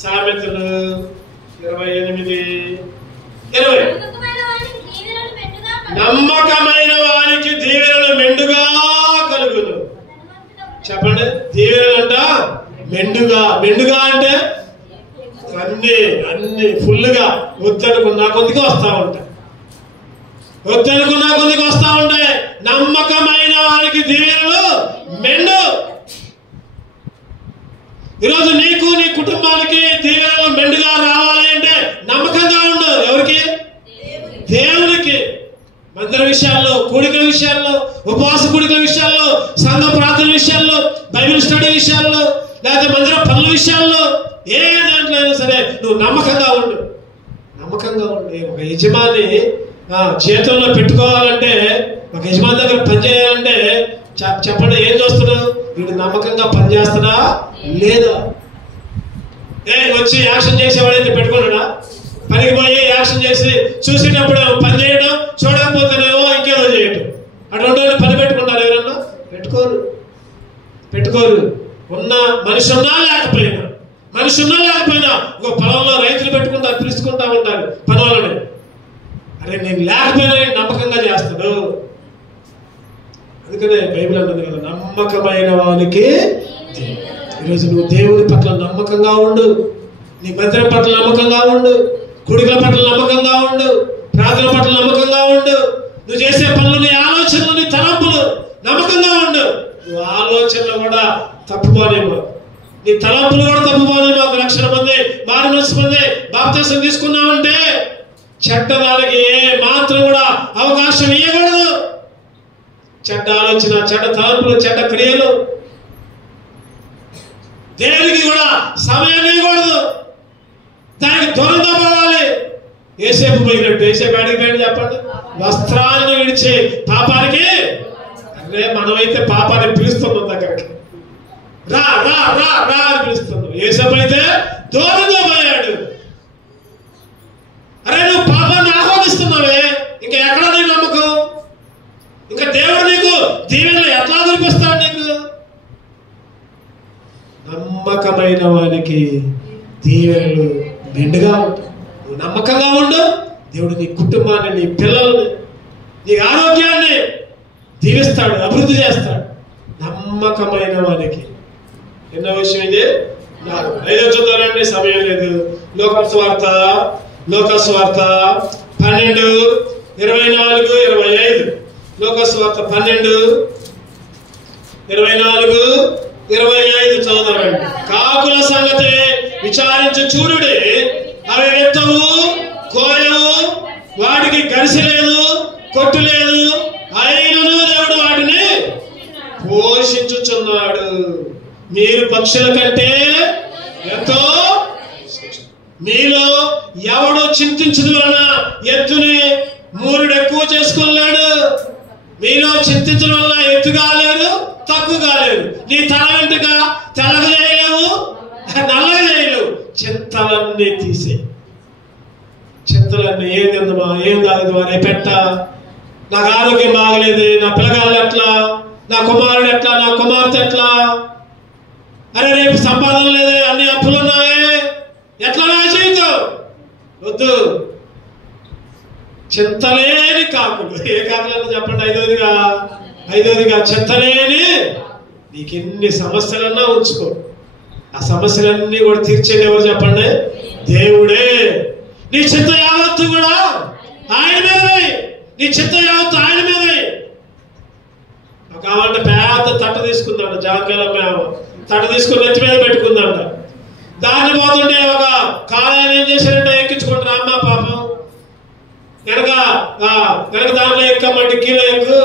సామెతలు 28:20. నమ్మకమైన వారికి దీవెనలు మెండుగా కలుగును. చెప్పండి, దీవెనలంట మెండుగా అంటే అన్ని ఫుల్గా వద్దనుకున్నా కొద్దిగా వస్తా ఉంటాయి. నమ్మకమైన వారికి దీవెనలు మెండు. ఈరోజు నీకు నీ కుటుంబానికి దీవెనలు మెండుగా రావాలి అంటే నమ్మకంగా ఉండు. ఎవరికి? దేవునికి. మందిర విషయాల్లో, కూడికల విషయాల్లో, ఉపవాస కూడికల విషయాల్లో, సంఘ ప్రార్థన విషయాల్లో, బైబిల్ స్టడీ విషయాల్లో, లేకపోతే మందిర పనుల విషయాల్లో, ఏ దాంట్లో అయినా సరే నువ్వు నమ్మకంగా ఉండు. ఒక యజమాని చేతుల్లో పెట్టుకోవాలంటే, ఒక యజమాని దగ్గర పనిచేయాలంటే చెప్పండి ఏం చూస్తున్నావు? వీడు నమ్మకంగా పనిచేస్తాడా లేదా? వచ్చి యాక్షన్ చేసేవాడైతే పెట్టుకున్నాడా? పనికి పోయి యాక్షన్ చేసి చూసేటప్పుడు పని చేయడం, చూడకపోతేనేమో ఇంకేదో చేయటం. అటువంటి పని పెట్టుకుంటారు ఎవరన్నా? పెట్టుకోరు. ఉన్న మనిషి ఉన్నా లేకపోయినా ఒక పొలంలో రైతులు పెట్టుకుంటారు, పిలుచుకుంటా ఉంటారు పని వాళ్ళని. అరే నేను లేకపోయినా నమ్మకంగా చేస్తాడు. అందుకనే బైబిల్ అంటుంది కదా, నమ్మకమైన వానికి. ఈరోజు నువ్వు దేవుని పట్ల నమ్మకంగా ఉండు, నీ మందిరం పట్ల నమ్మకంగా ఉండు, కుడికల పట్ల నమ్మకంగా ఉండు, ప్రార్థన పట్ల నమ్మకంగా ఉండు, నువ్వు చేసే పనులు, నీ ఆలోచనలు, నీ తలంపులు నమ్మకంగా ఉండు. నువ్వు ఆలోచనలు కూడా తప్పుకోనేమో, నీ తలంపులు కూడా తప్పుకోనేమో. 1 లక్షల మంది మారు మనసు మంది బాప్తిసం తీసుకున్నామంటే చెడ్డదానికి ఏ మాత్రం కూడా అవకాశం ఇవ్వకూడదు. చెడ్డ ఆలోచన, చెడ్డ తలంపులు, చెడ్డ క్రియలు దేనికి కూడా సమయం ఇవ్వకూడదు. దానికి దూరంగా పోవాలి. ఏసేపు పోయినట్టు, ఏసేపు అడిగిపోయాడు చెప్పండి, వస్త్రాన్ని విడిచి పాపానికి. అరే మనమైతే పాపాన్ని పిలుస్తున్నాం దగ్గరికి, రా రా రా రా అని పిలుస్తున్నాం. ఏసేపు అయితే దూరంగా పోయాడు. అరే నువ్వు పాపాన్ని ఆహ్వానిస్తున్నావే, ఇంకా ఎక్కడ నీ నమ్మకం? ఇంకా దేవుడు నీకు దీవెనలు ఎట్లా కురిపిస్తాడు? నీకు నమ్మకమైన వారికి దీవెనలు మెండుగా ఉంటాయి. నువ్వు నమ్మకంగా ఉండు. దేవుడు నీ కుటుంబాన్ని, నీ పిల్లల్ని, నీ ఆరోగ్యాన్ని దీవిస్తాడు, అభివృద్ధి చేస్తాడు. నమ్మకమైన వారికి. ఎన్నో విషయం ఇది. 5వ చూద్దామండి, సమయం లేదు. లోకస్వార్త 12:24-25. లోకస్వార్త 12:24-25 చదువుతామండి. కాకుల సంగతి విచారించి చూడుడి, అవి విత్తవు, కోయవు, వాటికి గరిసె లేదు, కొట్టు లేదు, అయినను దేవుడు వాటిని పోషించుచున్నాడు. మీరు పక్షుల కంటే ఎంతో. మీలో ఎవడో చింతించడం వలన ఎత్తుని మూరుడు ఎక్కువ చేసుకోలేడు. మీలో చింతించడం వల్ల ఎత్తు కాలేదు, తక్కువ కాలేదు. నీ తల వెంటగా తెల్లగా చేయలేవు, నల్లగా చేయలేవు. చింతలన్నీ తీసే. చింతలన్నీ ఏం తిందమా, ఏం తాగుదమా, రేపు ఎట్టా, నాకు ఆరోగ్యం బాగలేదు, నా పిల్లగాళ్ళు ఎట్లా, నా కుమారుడు ఎట్లా, నా కుమార్తె ఎట్లా, అరే రేపు సంపాదన లేదే, అన్ని అప్పులున్నాయే, ఎట్లా నా జీవితం? వద్దు. చింతలేని కాకులు. ఏ కాకులు చెప్పండి? 5వదిగా చింతలేని. నీకు ఎన్ని సమస్యలన్నా ఉంచుకో, ఆ సమస్యలన్నీ కూడా తీర్చేది ఎవరు చెప్పండి? దేవుడే. నీ చిత్త యావత్తు కూడా ఆయన మీదవే, నీ చిత్త యావత్తు ఆయన మీదవే. కావాలంటే పేద తట్ట తీసుకుందంట, జాగ్రత్త తట్ట తీసుకుని నెత్తి మీద పెట్టుకుందంట. దాన్ని పోతుంటే ఒక కాలాన్ని ఏం చేశారంటే ఎక్కించుకుంటారు. అమ్మ పాపం వెనక దాంట్లో ఎక్కమ్మ డిక్కీలో ఎక్కు.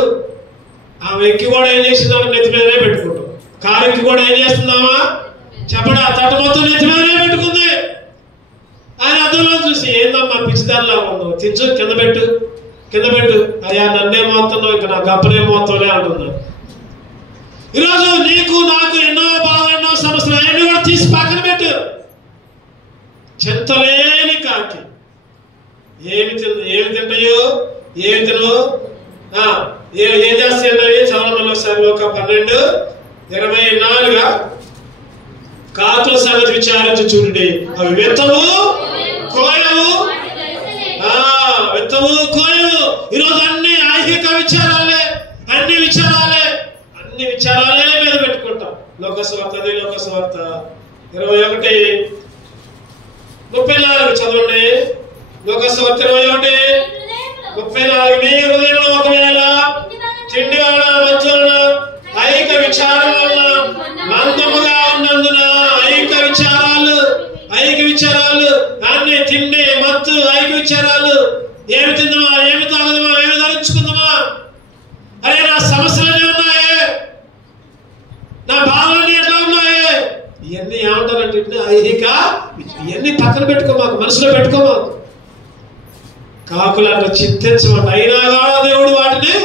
ఆమె ఎక్కి కూడా ఏం చేసిందంటే నెత్తి మీదనే పెట్టుకుంటాం. కారు ఎక్కి కూడా ఏం చేస్తుందామా చెప్పండి, ఆ తట్ట మొత్తం నెత్తి మీదనే పెట్టుకుంది. ఆయన అర్థంలో చూసి ఏందమ్మా పిచ్చిదానిలా ఉన్నావు, తెచ్చు కింద పెట్టు అయ్యా నన్నే మోస్తున్నావు, ఇంకా నా గప్పనే మోత్తంలే అంటున్నాడు. ఈరోజు నీకు నాకు ఎన్నో బాధలు ఎన్నో సమస్యలు అవన్నీ కూడా తీసి పక్కన పెట్టు. చింతలేని కాకి ఏమి తింటాయో ఏమి తినవు ఏం చేస్తాయి చదవమని ఒకసారి లోక 12:24 కాకుల సంగతి విచారించి చూడండి. అవి విత్తవు కోయవు. ఈరోజు అన్ని ఐహిక విచారాలే, అన్ని విచారాలే మీద పెట్టుకుంటాం. లోకస్వార్త 21:34 చదవండి. లోకస్వార్త 21:34 మీ హృదయంలో ఒకవేళ తిండి వలన మత్తు వలన ఐహిక విచారం వలన మందముగా ఉన్నందున ఐహిక విచారాలు దాన్ని తిండి మత్తు ఐహిక విచారాలు ఏమి తిందామా, ఏమి తాగుదామా, ఏమి ధరించుకుందామా, అరే నా సమస్యలన్నీ ఉన్నాయే, నా బాధలన్నీ ఎట్లా ఉన్నాయే, ఇవన్నీ ఏమంటారంటే ఐహిక ఇవన్నీ పక్కన పెట్టుకోమాకు, మనసులో పెట్టుకోమాకు. కాకులు అట్లా చింతించమంట. అయినా కూడా దేవుడు వాటిని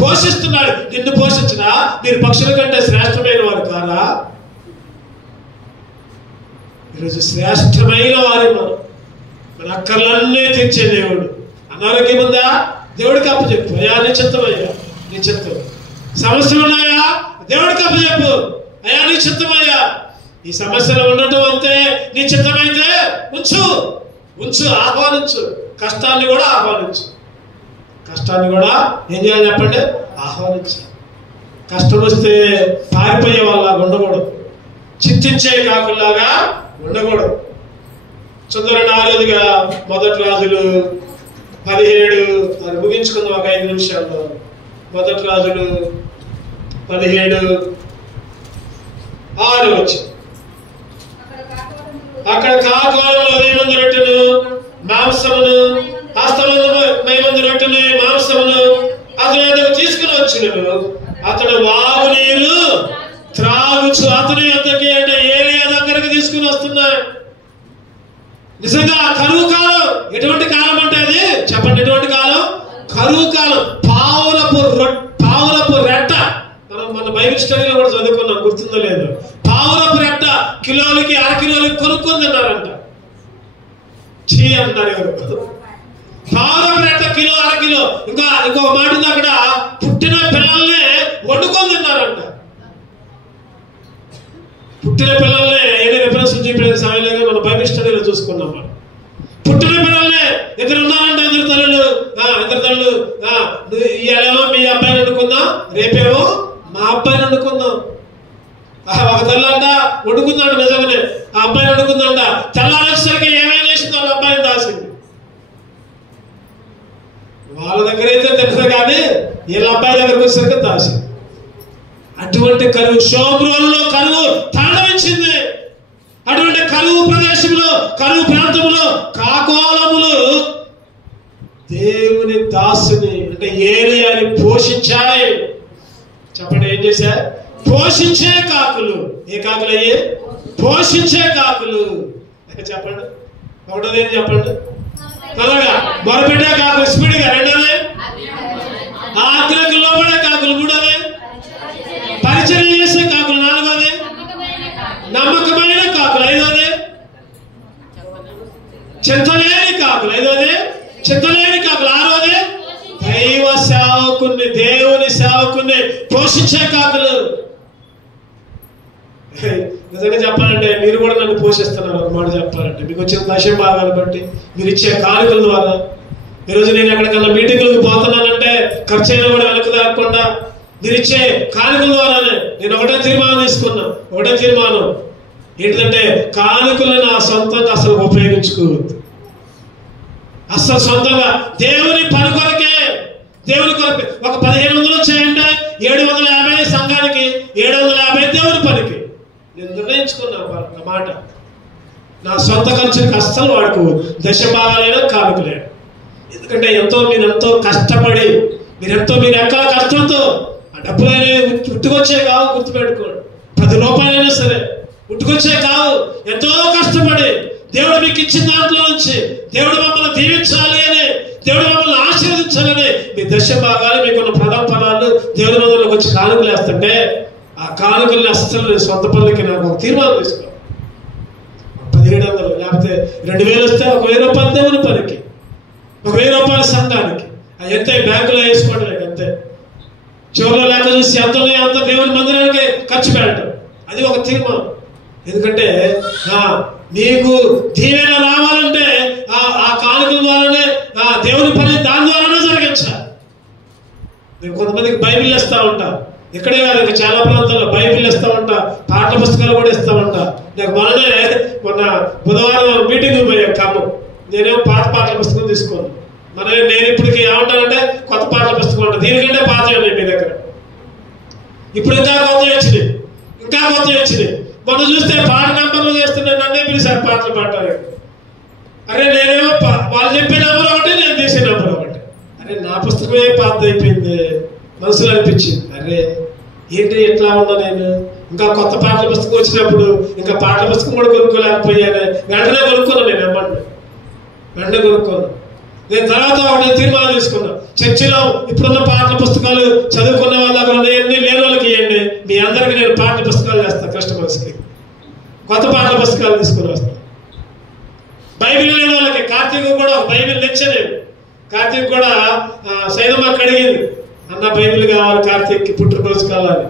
పోషిస్తున్నాడు. నిన్ను పోషించినా మీరు పక్షుల కంటే శ్రేష్టమైన వారు కాదా? ఈరోజు శ్రేష్టమైన వారు మన అక్కర్లన్నీ తీర్చే దేవుడు. అనారోగ్యం ఉందా, దేవుడికి అప్పచెప్పు. అయ్యా నీ చిత్తమయ్యా, నీ చిత్తం. సమస్యలు ఉన్నాయా, దేవుడికి అప్పచెప్పు. అయ్యా నీ చిత్తమయ్యా. ఈ సమస్యలు ఉండటం అంతే, నీ చిత్తమైతే ఉంచు, ఆహ్వానించు. కష్టాన్ని కూడా ఆహ్వానించు. కష్టాన్ని కూడా ఏం చేయాలి చెప్పండి? ఆహ్వానించు. కష్టం వస్తే పారిపోయే వాళ్ళలాగా ఉండకూడదు, చింతించే కాకుల్లాగా ఉండకూడదు. చంద్రుని ఆరోజుగా 1 రాజులు 17 అది ముగించుకుందాం ఒక 5 నిమిషాల్లో. 1 రాజులు 17:6 అక్కడ కాకోలలో ఉదయమందు రొట్టెను మాంసమును హస్తమందు రొట్టెను మాంసమును అతని వద్దకు తీసుకుని వచ్చినను. అతడు వాగు నీరు త్రాగుచు అతని వద్దకి అంటే ఏలియా దగ్గరకు తీసుకుని వస్తున్నాడు. నిజంగా కరువు కాలం. ఎటువంటి కాలం అంటే అది చెప్పండి, ఎటువంటి కాలం? కరువు కాలం. పావురపు రెట్ట. మన బైబిల్ స్టడీలో కూడా చదువుకున్నాం, గుర్తుందో లేదు. పావురపు రెట్ట కిలోలకి 1/2 కిలోలకి కొనుక్కొని తిన్నారంట. చీ అంటారు ఎవరు. పావురపు రెట్ట కిలో 1/2 కిలో. ఇంకొక మాట ఉంది అక్కడ, పుట్టిన పిల్లల్ని వండుకొని తిన్నారంట. పుట్టిన పిల్లల్ని ఏదో రిఫరెన్స్ చూపించే సమయంలో మన బైబిల్ స్టడీలో చూసుకున్నాం. పుట్టిన పిల్లల్ని ఇద్దరు ఉన్నారంటే ఇద్దరు తల్లులు ఇవాళేమో మీ అబ్బాయిని వండుకుందాం, రేపేమో మా అబ్బాయిని వండుకుందాం. ఒక తల్లి అంట వండుకుందంట, నిజంగానే ఆ అబ్బాయిని వండుకుందంట. తెల్లారేసరికి ఏమైనా చేసింది, వాళ్ళ అబ్బాయిని దాసింది. వాళ్ళ దగ్గర అయితే తెలుసు కానీ వీళ్ళ అబ్బాయి దగ్గరకు వచ్చేసరికి దాసింది. అటువంటి కరువు, షోమ్రోన్లో కరువు తాండవించింది. అటువంటి కరువు ప్రదేశంలో, కరువు ప్రాంతంలో కాకోలములు దేవుని దాసుని అంటే ఏలియాని పోషించాయి. చెప్పండి, ఏం చేశా? పోషించే కాకులు. ఏ కాకులు అయ్యే? పోషించే కాకులు. చెప్పండి, ఒకటోది ఏం చెప్పండి? త్వరగా మొరపెట్టే కాకులు స్పీడ్గా. రెండోది ఆజ్ఞకు లోబడే కాకులు. మూడోది పరిచర్య చేసే కాకులు. నాలుగోది నమ్మకమైన కాకులు. ఐదోది చింతలేని కాకులు. చింతలేని కాకులు. ఆరోది దైవ సేవకుని, దేవుని సేవకుని పోషించే కాకులు. నిజంగా చెప్పాలంటే మీరు కూడా నన్ను పోషిస్తున్నారు. ఒక మాట చెప్పాలంటే, మీకు వచ్చిన దశ భాగాన్ని బట్టి, మీరు ఇచ్చే కానుకల ద్వారా. ఈరోజు నేను ఎక్కడికన్నా మీటింగ్లకు పోతున్నానంటే ఖర్చు అయినా కూడా వెనక్కి దాక్కుండా మీరు ఇచ్చే కానుకల ద్వారానే. నేను ఒకటే తీర్మానం తీసుకున్నా. ఏంటంటే కానుకలు నా సొంతంగా అసలు ఉపయోగించుకోవద్దు. అసలు సొంతంగా దేవుని పని కొరకే, దేవుని కొరకే. ఒక 1500 చేయండి, 750 సంఘానికి, 750 దేవుని పనికి. నేను నిర్ణయించుకున్నా మాట, నా సొంత ఖర్చులకు అస్సలు వాడుకోవద్దు. దశభాగాలైనా కానుకలేను. ఎందుకంటే మీరు ఎంతో కష్టపడి, మీరు ఎక్కడ కష్టంతో ఆ డబ్బులు అనేవి ఉట్టుకొచ్చే కావు, గుర్తుపెట్టుకోండి. 10 రూపాయలైనా సరే ఉట్టుకొచ్చే కావు. ఎంతో కష్టపడి దేవుడు మీకు ఇచ్చిన దాంట్లో నుంచి దేవుడు మమ్మల్ని దీవించాలి అని, దేవుడు మమ్మల్ని ఆశీర్వదించాలని మీ దశభాగాలు, మీకున్న ప్రథమఫలాలు దేవుడి మందిరంలోకి వచ్చి కానుకలు వేస్తుంటే ఆ కానుకల్ని అస్సలు నేను సొంత పనులకి నాకు ఒక తీర్మానం తీసుకో. 1700 లేకపోతే 2000 వస్తే ఒక 1000 రూపాయలు దేవుని పనికి, ఒక 1000 రూపాయల సంఘానికి. అది ఎంత బ్యాంకులో వేసుకోవడం అంతే. చివరిలో లేక చూసి అంత దేవుని మందిరానికి ఖర్చు పెట్టడం, అది ఒక తీర్మానం. ఎందుకంటే మీకు దీవెన రావాలంటే ఆ కానుకల ద్వారానే, దేవుని పని దాని ద్వారానే జరిగించాలి. నేను కొంతమందికి బైబిల్ ఇస్తా ఉంటా, ఇక్కడే కాదు ఇంకా చాలా ప్రాంతాల్లో బైబిల్ ఇస్తా ఉంటా, పాఠ్య పుస్తకాలు కూడా ఇస్తా ఉంటా. నాకు మొన్న బుధవారం మీటింగ్ పోయా ఖమ్మం. నేనేమో పాఠ్య పుస్తకం తీసుకోను. నేను ఇప్పటికి ఏమంటానంటే కొత్త పాఠ్య పుస్తకం ఉంటా, దీనికంటే పాత మీ దగ్గర. ఇప్పుడు ఇంకా కొత్త వచ్చినాయి. మొన్న చూస్తే పాట నంబర్లు చేస్తున్నా, నన్నే పిలిచారు పాటలు పాడటానికి. అరే నేనేమో వాళ్ళు చెప్పే నంబర్ ఒకటి, నేను తీసే నంబర్ ఒకటి. అరే నా పుస్తకమే పాత అయిపోయింది. మనసులో అనిపించింది, అరే ఏంటి ఎట్లా ఉన్నా నేను. ఇంకా కొత్త పాటల పుస్తకం వచ్చినప్పుడు ఇంకా పాటల పుస్తకం కూడా కొనుక్కోలేకపోయాను. వెంటనే కొనుక్కున్నాను, నేను వెంటనే కొనుక్కోను. నేను తర్వాత ఒకటి తీర్మానం తీసుకున్నా, చర్చిలో ఇప్పుడున్న పాటల పుస్తకాలు చదువుకున్న వాళ్ళ దగ్గర ఉన్నాయండి, లేని వాళ్ళకి ఇవ్వండి. మీ అందరికీ నేను పాటల పుస్తకాలు చేస్తాను, కస్టమర్స్కి కొత్త పాటల పుస్తకాలు తీసుకుని వస్తాను. బైబిల్ లేని వాళ్ళకి కార్తీక్ కూడా ఒక బైబిల్ తెచ్చాను. కార్తీక్ కూడా సైదమ్మకి అడిగింది, అన్న బైబిల్ కావాలి కార్తీక్కి పుట్టినరోజు కావాలి.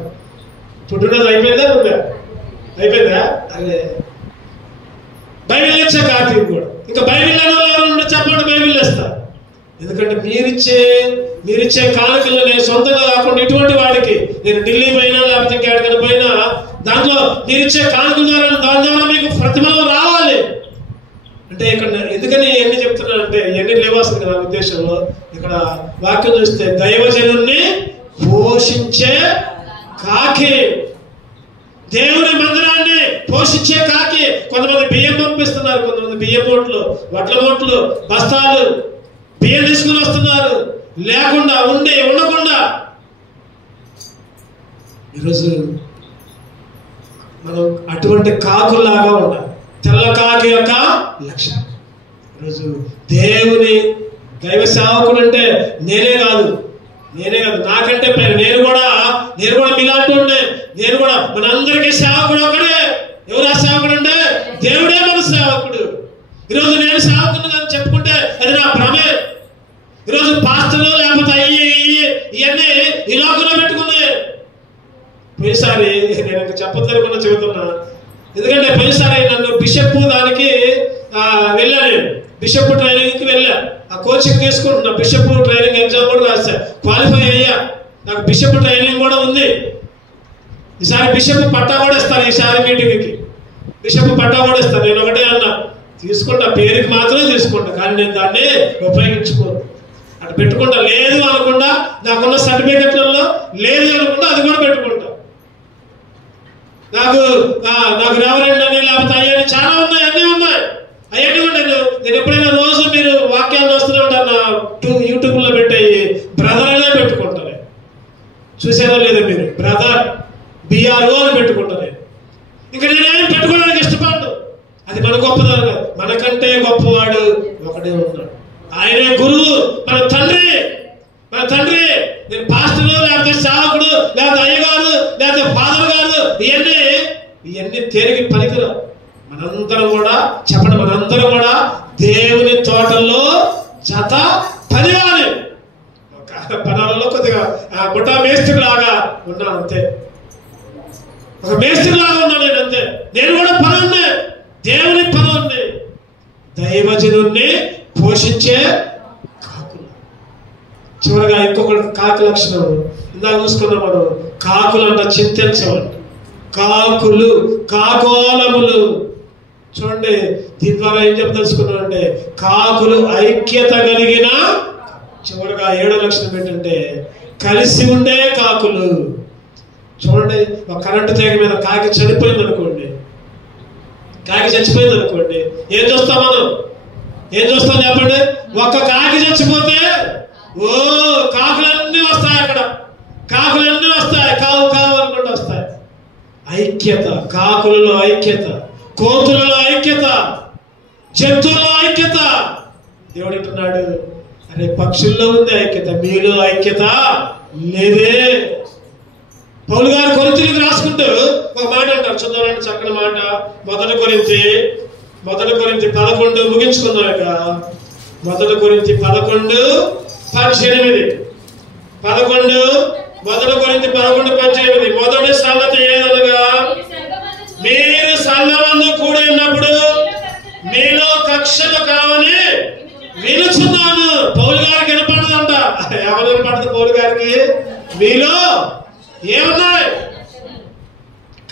పుట్టినరోజు అయిపోయిందా? అయిపోయిందా? అదే బైబిల్ తెచ్చా కార్తీక్ కూడా. ఇంకా బైబిల్ లేని వాళ్ళు ఎవరు చెప్పండి, బైబిల్ వేస్తా. ఎందుకంటే మీరిచ్చే కానుకలు నేను సొంతంగా కాకుండా ఇటువంటి వాడికి, నేను ఢిల్లీ పోయినా లేకపోతే ఇంకెక్కడికైనా పోయినా దాంట్లో మీరిచ్చే కానుకల ద్వారా దాని ద్వారా మీకు ప్రతిఫలం రావాలి. అంటే ఇక్కడ ఎందుకని ఇవన్నీ చెప్తున్నానంటే ఇవన్నీ లేవాల్సింది నా ఉద్దేశంలో. ఇక్కడ వాక్యం చూస్తే దైవజనుణ్ణి పోషించే కాకి, దేవుని మందిరాన్ని పోషించే కాకి. కొంతమంది బియ్యం పంపిస్తున్నారు, కొంతమంది బియ్యం మూటలు, వడ్ల మూటలు, బస్తాలు బియ్యం తీసుకుని వస్తున్నారు. లేకుండా ఉండకుండా ఈరోజు మనం అటువంటి కాకుల్లాగా ఉండాలి. తెల్ల కాకి యొక్క లక్షణం. ఈరోజు దేవుని దైవ సేవకుడు అంటే నేనే కాదు, నాకంటే నేను కూడా మీలాంటి ఉండే. నేను కూడా మనందరికీ సేవకుడు ఒకడే. ఎవరు ఆ సేవకుడు అంటే దేవుడే మన సేవకుడు. ఈరోజు నేను సేవకుడు అని చెప్పుకుంటే అది నా భ్రమే. ఈరోజు పాస్టర్లు లేకపోతే ఇవన్నీ ఈ లోకంలో పెట్టుకున్నాయి. పోయినసారి నేను ఇంకా చెప్పొద్దనుకున్నా చెబుతున్నా, ఎందుకంటే పోయినసారి నన్ను బిషప్ దానికి వెళ్ళాను. బిషప్ ట్రైనింగ్కి వెళ్ళా, ఆ కోచింగ్ తీసుకుంటున్నా. బిషప్ ట్రైనింగ్ ఎగ్జామ్ కూడా రాశా, క్వాలిఫై అయ్యా. నాకు బిషప్ ట్రైనింగ్ కూడా ఉంది. ఈసారి బిషప్ పట్టా కూడా ఇస్తాను. ఈసారి మీటింగ్కి బిషప్ పట్టా కూడా ఇస్తాను. నేను ఒకటే అన్నా, తీసుకుంటా, పేరుకి మాత్రమే తీసుకుంటా, కానీ నేను దాన్ని ఉపయోగించుకోను. అటు పెట్టుకుంటా. లేదు అనుకుంటా, నాకున్న సర్టిఫికెట్లలో లేదు అనుకుంటా అది కూడా పెట్టుకుంటా. నాకు రెవరెండ్ అని లేకపోతే అయ్యని చాలా ఉన్నాయి, అన్నీ ఉన్నాయి. అవన్నీ కూడా నేను ఎప్పుడైనా రోజు మీరు వాక్యాలు వస్తూనే ఉంటాను, నా యూట్యూబ్లో పెట్టేవి బ్రదర్ అనే పెట్టుకుంటాను. చూసారో లేదో మీరు, బ్రదర్ BRO అని పెట్టుకుంటాను. ఇంకా నేనేం పెట్టుకోవడానికి ఇష్టపడ్డు. అది మన గొప్పదనం కాదు. మనకంటే గొప్పవాడు ఒకడే ఉన్నాడు, ఆయనే గురువు, మన తండ్రి. నేను పాస్టర్ లేకపోతే సేవకుడు లేకపోతే అయ్యగారు లేకపోతే ఫాదర్ గారు ఇవన్నీ తేలికి పనికిరావు. మనందరం కూడా దేవుని తోటల్లో జత పనివాని. పనాలలో కొద్దిగా ముఠా మేస్త్రి లాగా ఉన్నాను అంతే. ఒక మేస్త్రి లాగా ఉన్నాను నేను అంతే. నేను కూడా పనున్నే, దేవుని పనున్నే, దైవజనుణ్ణి పోషించే కాకులు. చివరిగా ఇంకొకటి కాకి లక్షణం ఇందాక చూసుకున్నాం మనం. కాకులు అంట చింతించవంట. కాకులు, కాకోలములు. చూడండి, దీని ద్వారా ఏం చెప్పదలుచుకున్నాం అంటే కాకులు ఐక్యత కలిగిన, చివరిగా 7వ లక్షణం ఏంటంటే కలిసి ఉండే కాకులు. చూడండి, ఒక కరెంటు తీగ మీద కాకి చనిపోయింది అనుకోండి, కాకి చచ్చిపోయింది అనుకోండి, ఏం చూస్తాం మనం? ఏం చూస్తాం చెప్పండి? ఒక్క కాకి చచ్చిపోతే కాకులన్నీ వస్తాయి, అక్కడ కాకులన్నీ వస్తాయి, కావు కావు అనుకుంటూ వస్తాయి. ఐక్యత, కాకులలో ఐక్యత, కోతులలో ఐక్యత, జంతువులలో ఐక్యత. దేవుడు అంటున్నాడు, అరే పక్షుల్లో ఉంది ఐక్యత, మీలో ఐక్యత లేదే. పౌలు గారు కొరింథీయులకు రాసుకుంటూ ఒక మాట అంటారు, చూద్దామంటే చక్కని మాట. 1 కొరింథీ 11 ముగించుకున్నాక 1 కొరింథీ 11:18. 1 కొరింథీ 11:18. మొదటి సంగతి ఏదనగా మీరు సంఘమందు కూడి ఉన్నప్పుడు మీలో కక్షలు కావని వినుచున్నాను. పౌలు గారికి వినపడదంట. ఎవరు వినపడదు పౌలు గారికి? మీలో ఏమున్నాయి?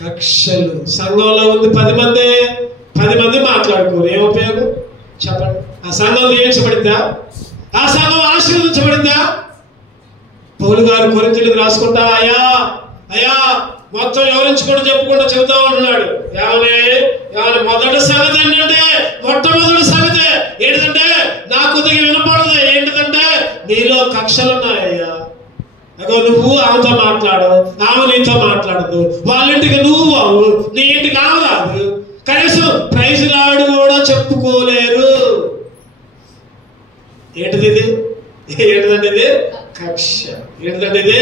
కక్షలు. సంఘంలో ఉంది 10 మంది మాట్లాడుకోరు, ఏం ఉపయోగం చెప్పండి? ఆ సంఘం దీవించబడిందా? ఆ సంఘం ఆశీర్వదించబడిందా? పౌలు గారు కొరింథీయులకు రాసుకుంటా అయ్యా మొత్తం వివరించుకుంటూ చెప్పుకుంటూ చెబుతా ఉంటున్నాడు. ఏమని మొదటి సంగతి ఏంటంటే, మొట్టమొదటి సంగతి ఏంటంటే నాకు కొద్దిగా వినపడదు. ఏంటిదంటే మీలో కక్షలు ఉన్నాయ్యా. అగో నువ్వు ఆమెతో మాట్లాడు, ఆమె నీతో మాట్లాడదు, వాళ్ళ ఇంటికి నువ్వు అవు, నీ ఇంటికి ఆమె రాదు, కనీసం ప్రైజ్ లాడు కూడా చెప్పుకోలేరు. ఏంటిది ఇది? ఏంటిదండి ఇది? కక్ష. ఏంటిదండి ఇది?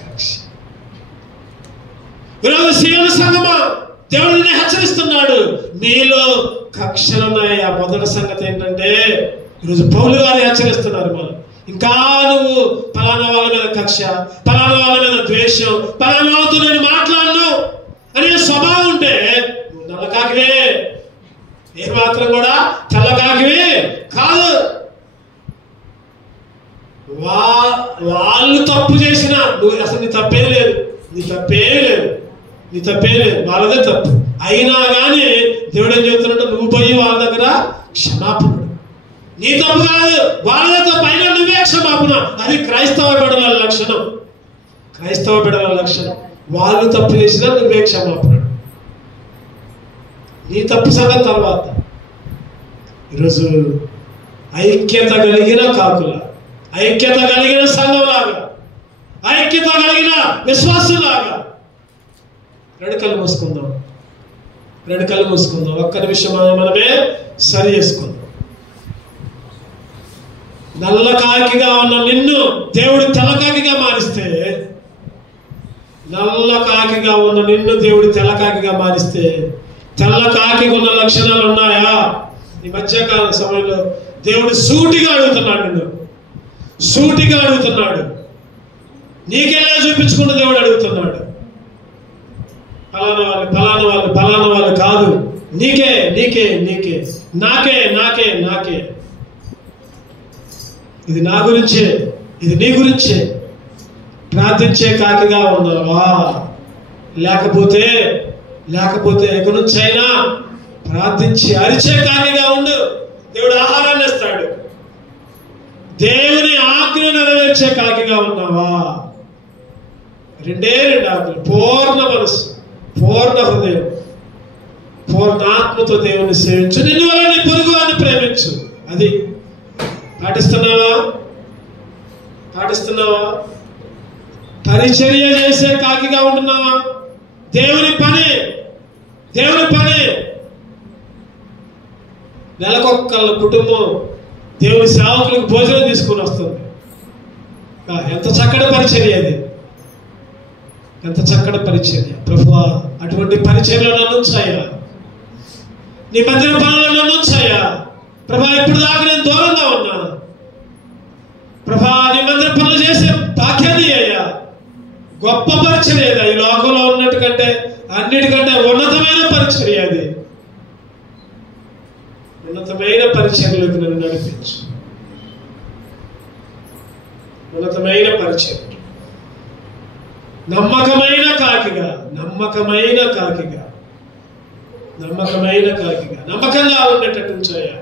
కక్ష. ఈరోజు సీఎం సంగమా, దేవుడిని హెచ్చరిస్తున్నాడు, మీలో కక్షలున్నాయా. మొదటి సంగతి ఏంటంటే ఈరోజు పౌలు గారు హెచ్చరిస్తున్నారు, మనం ఇంకా నువ్వు పలానా వాళ్ళ మీద కక్ష, పలానా వాళ్ళ మీద ద్వేషం, పలానా వాళ్ళతో నేను మాట్లాడను అనే స్వభావం ఉంటే నువ్వు నల్లకాకివే, ఏమాత్రం కూడా తెల్లకాకివే కాదు. వాళ్ళు తప్పు చేసినా నువ్వు అసలు నీ తప్పే లేదు, వాళ్ళదే తప్పు అయినా కానీ దేవుడు ఏం చెప్తున్నాడు? నువ్వు పోయి వాళ్ళ దగ్గర క్షమాపణ. నీ తప్పు కాదు, వాళ్ళదే తప్పు అయినా నువ్వే క్షమాపణ. అది క్రైస్తవ బిడ్డల లక్షణం. వాళ్ళు తప్పు చేసినా నువ్వే క్షమాపణ. నీ తప్పు సంగతి తర్వాత. ఈరోజు ఐక్యత కలిగిన కాకుల, ఐక్యత కలిగిన సంఘంలాగా, ఐక్యత కలిగిన విశ్వాసులాగా రెండు కళ్ళు మూసుకుందాం. ఒక్క నిమిషం మనమే సరి చేసుకుందాం. నల్ల కాకిగా ఉన్న నిన్ను దేవుడు తెల్లకాకిగా మారిస్తే, తెల్లకాకి ఉన్న లక్షణాలు ఉన్నాయా? ఈ మధ్యకాల సమయంలో దేవుడు సూటిగా అడుగుతున్నాడు, నీకెలా చూపించుకుంటూ దేవుడు అడుగుతున్నాడు. ఫలానా వాళ్ళు కాదు, నీకే, నాకే. ఇది నా గురించే, ఇది నీ గురించే. ప్రార్థించే కాకిగా ఉన్నావా? లేకపోతే ఇక నుంచైనా ప్రార్థించి అరిచే కాకిగా ఉండు. దేవుడు ఆహారాన్ని ఇస్తాడు. దేవుని ఆజ్ఞ నెరవేర్చే కాకిగా ఉన్నావా? 2 ఆజ్ఞలు. పూర్ణ మనసు, పూర్ణ హృదయం, పూర్ణాత్మతో దేవుని సేవించు, నిన్ను వల్ల నీ పొరుగు వారిని ప్రేమించు. అది పాటిస్తున్నావా? పరిచర్య చేసే కాకిగా ఉంటున్నావా? దేవుని పని నెలకొక్కళ్ళ కుటుంబం దేవుని సేవకులకు భోజనం తీసుకుని వస్తుంది. ఎంత చక్కటి పరిచర్య అది, ఎంత చక్కటి పరిచర్య. ప్రభువా, అటువంటి పరిచర్యలో నన్ను ఉంచాయా, నీ మందిర పనుల్లో నన్ను ఉంచాయా. ప్రభా, ఇప్పుడు దాకా నేను దూరంగా ఉన్నా. ప్రభా, నీ మందిర పనులు చేసే భాగ్యాన్ని అయ్యా. గొప్ప పరిచర్య అది. ఈ లోకంలో ఉన్నట్టు కంటే అన్నిటికంటే ఉన్నతమైన పరిచర్య అది. ఉన్నతమైన పరిచర్యలకు నన్ను నడిపించు. ఉన్నతమైన పరిచర్య, నమ్మకమైన కాకి కాకిగా, నమ్మకమైన కాకిగా, నమ్మకమైన కాకిగా, నమ్మకంగా ఉండేటట్టు ఉంచాయా,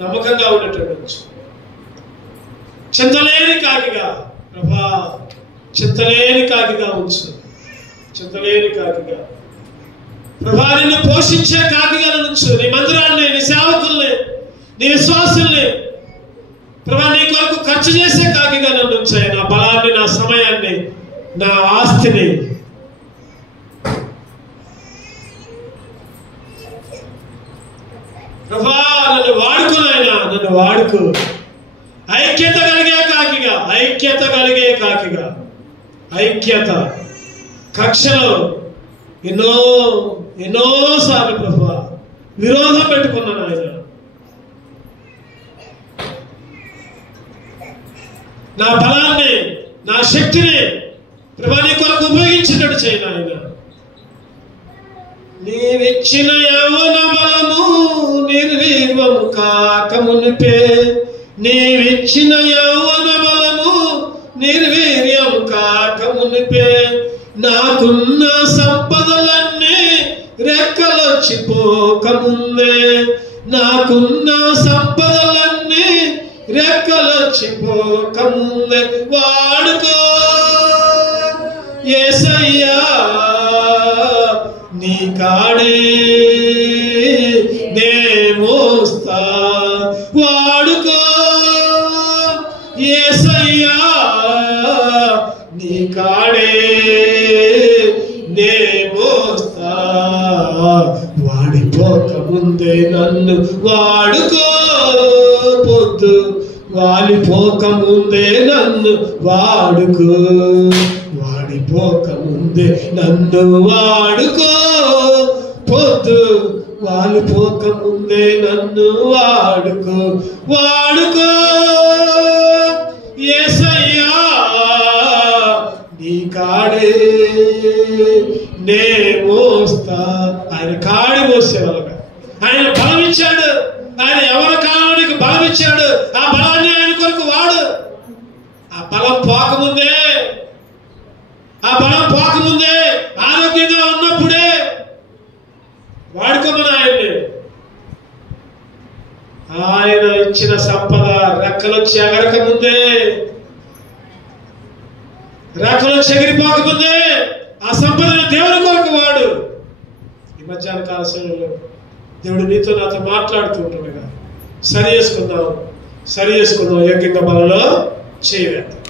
నమ్మకంగా ఉండేటట్టు ఉంచు. చింతలేని కాకిగా ప్రభా, చింతలేని కాకిగా ఉంచు, చింతలేని కాకిగా ప్రభా, నిన్ను పోషించే కాకిగా ఉంచు. నీ మందిరాన్ని, నీ సేవకుల్ని, నీ విశ్వాసుల్ని ప్రభా నీ కొరకు ఖర్చు చేసే కాకిగా నన్ను ఉంచాయి. నా బలాన్ని, నా సమయాన్ని, నా ఆస్తిని ప్రభా నన్ను వాడుకున్నాయన, నన్ను వాడుకో. ఐక్యత కలిగే కాకిగా, ఐక్యత కలిగే కాకిగా, ఐక్యత. కక్షలో ఎన్నో ఎన్నోసార్లు ప్రభా విరోధం పెట్టుకున్నాను ఆయన. నా బలాన్ని, నా శక్తిని ప్రభా నీ కొరకు ఉపయోగించినట్టు చేయను ఆయన. నీవిచ్చిన యవ్వన బలము నిర్వీర్యము కాకమునిపే, నీవిచ్చిన యవ్వన బలము నిర్వీర్యం కాకమునిపే, నాకున్న సంపదలన్నీ రెక్కలొచ్చిపోకముందే, నాకున్న సంపదలన్నీ రెక్కలొచ్చిపోకముందే వాడుకో యేసయ్యా, నీ కాడే నే మోస్తా. వాడుకో యేసయ్యా, నీ కాడే నే మోస్తా. వాడిపోక ముందే నన్ను వాడుకో, పొద్దు వాలిపోక ముందే నన్ను వాడుకో, వాడిపోక ముందే నన్ను వాడుకో, పొద్దు వాలిపోక ముందే నన్ను వాడుకో. వాడుకో యేసయ్యా, నీ కాడే నే మోస్తా. ఆయన కాడి మోసేవాళ్ళగా ఆయన బలం ఇచ్చాడు. ఆయన ఎవరి కాలానికి బలం ఇచ్చాడు. ఆ బలాన్ని ఆయన కొరకు వాడు. ఆ బలం పోకముందే, ఆ బలం పోకముందే, ఆరోగ్యంగా ఉన్నప్పుడే వాడుకోమని ఆయన్ని. ఆయన ఇచ్చిన సంపద రెక్కలొచ్చి ఎగరక ముందే, రెక్కలొచ్చి ఎగిరిపోకముందే ఆ సంపదను దేవుని కొరకు వాడు. ఈ మధ్యాహ్న కాల సమయంలో దేవుడు నీతో నాతో మాట్లాడుతూ ఉంటుండగా సరి చేసుకుందాం, యోగ్యంగా బలలో చేయవేద్దాం.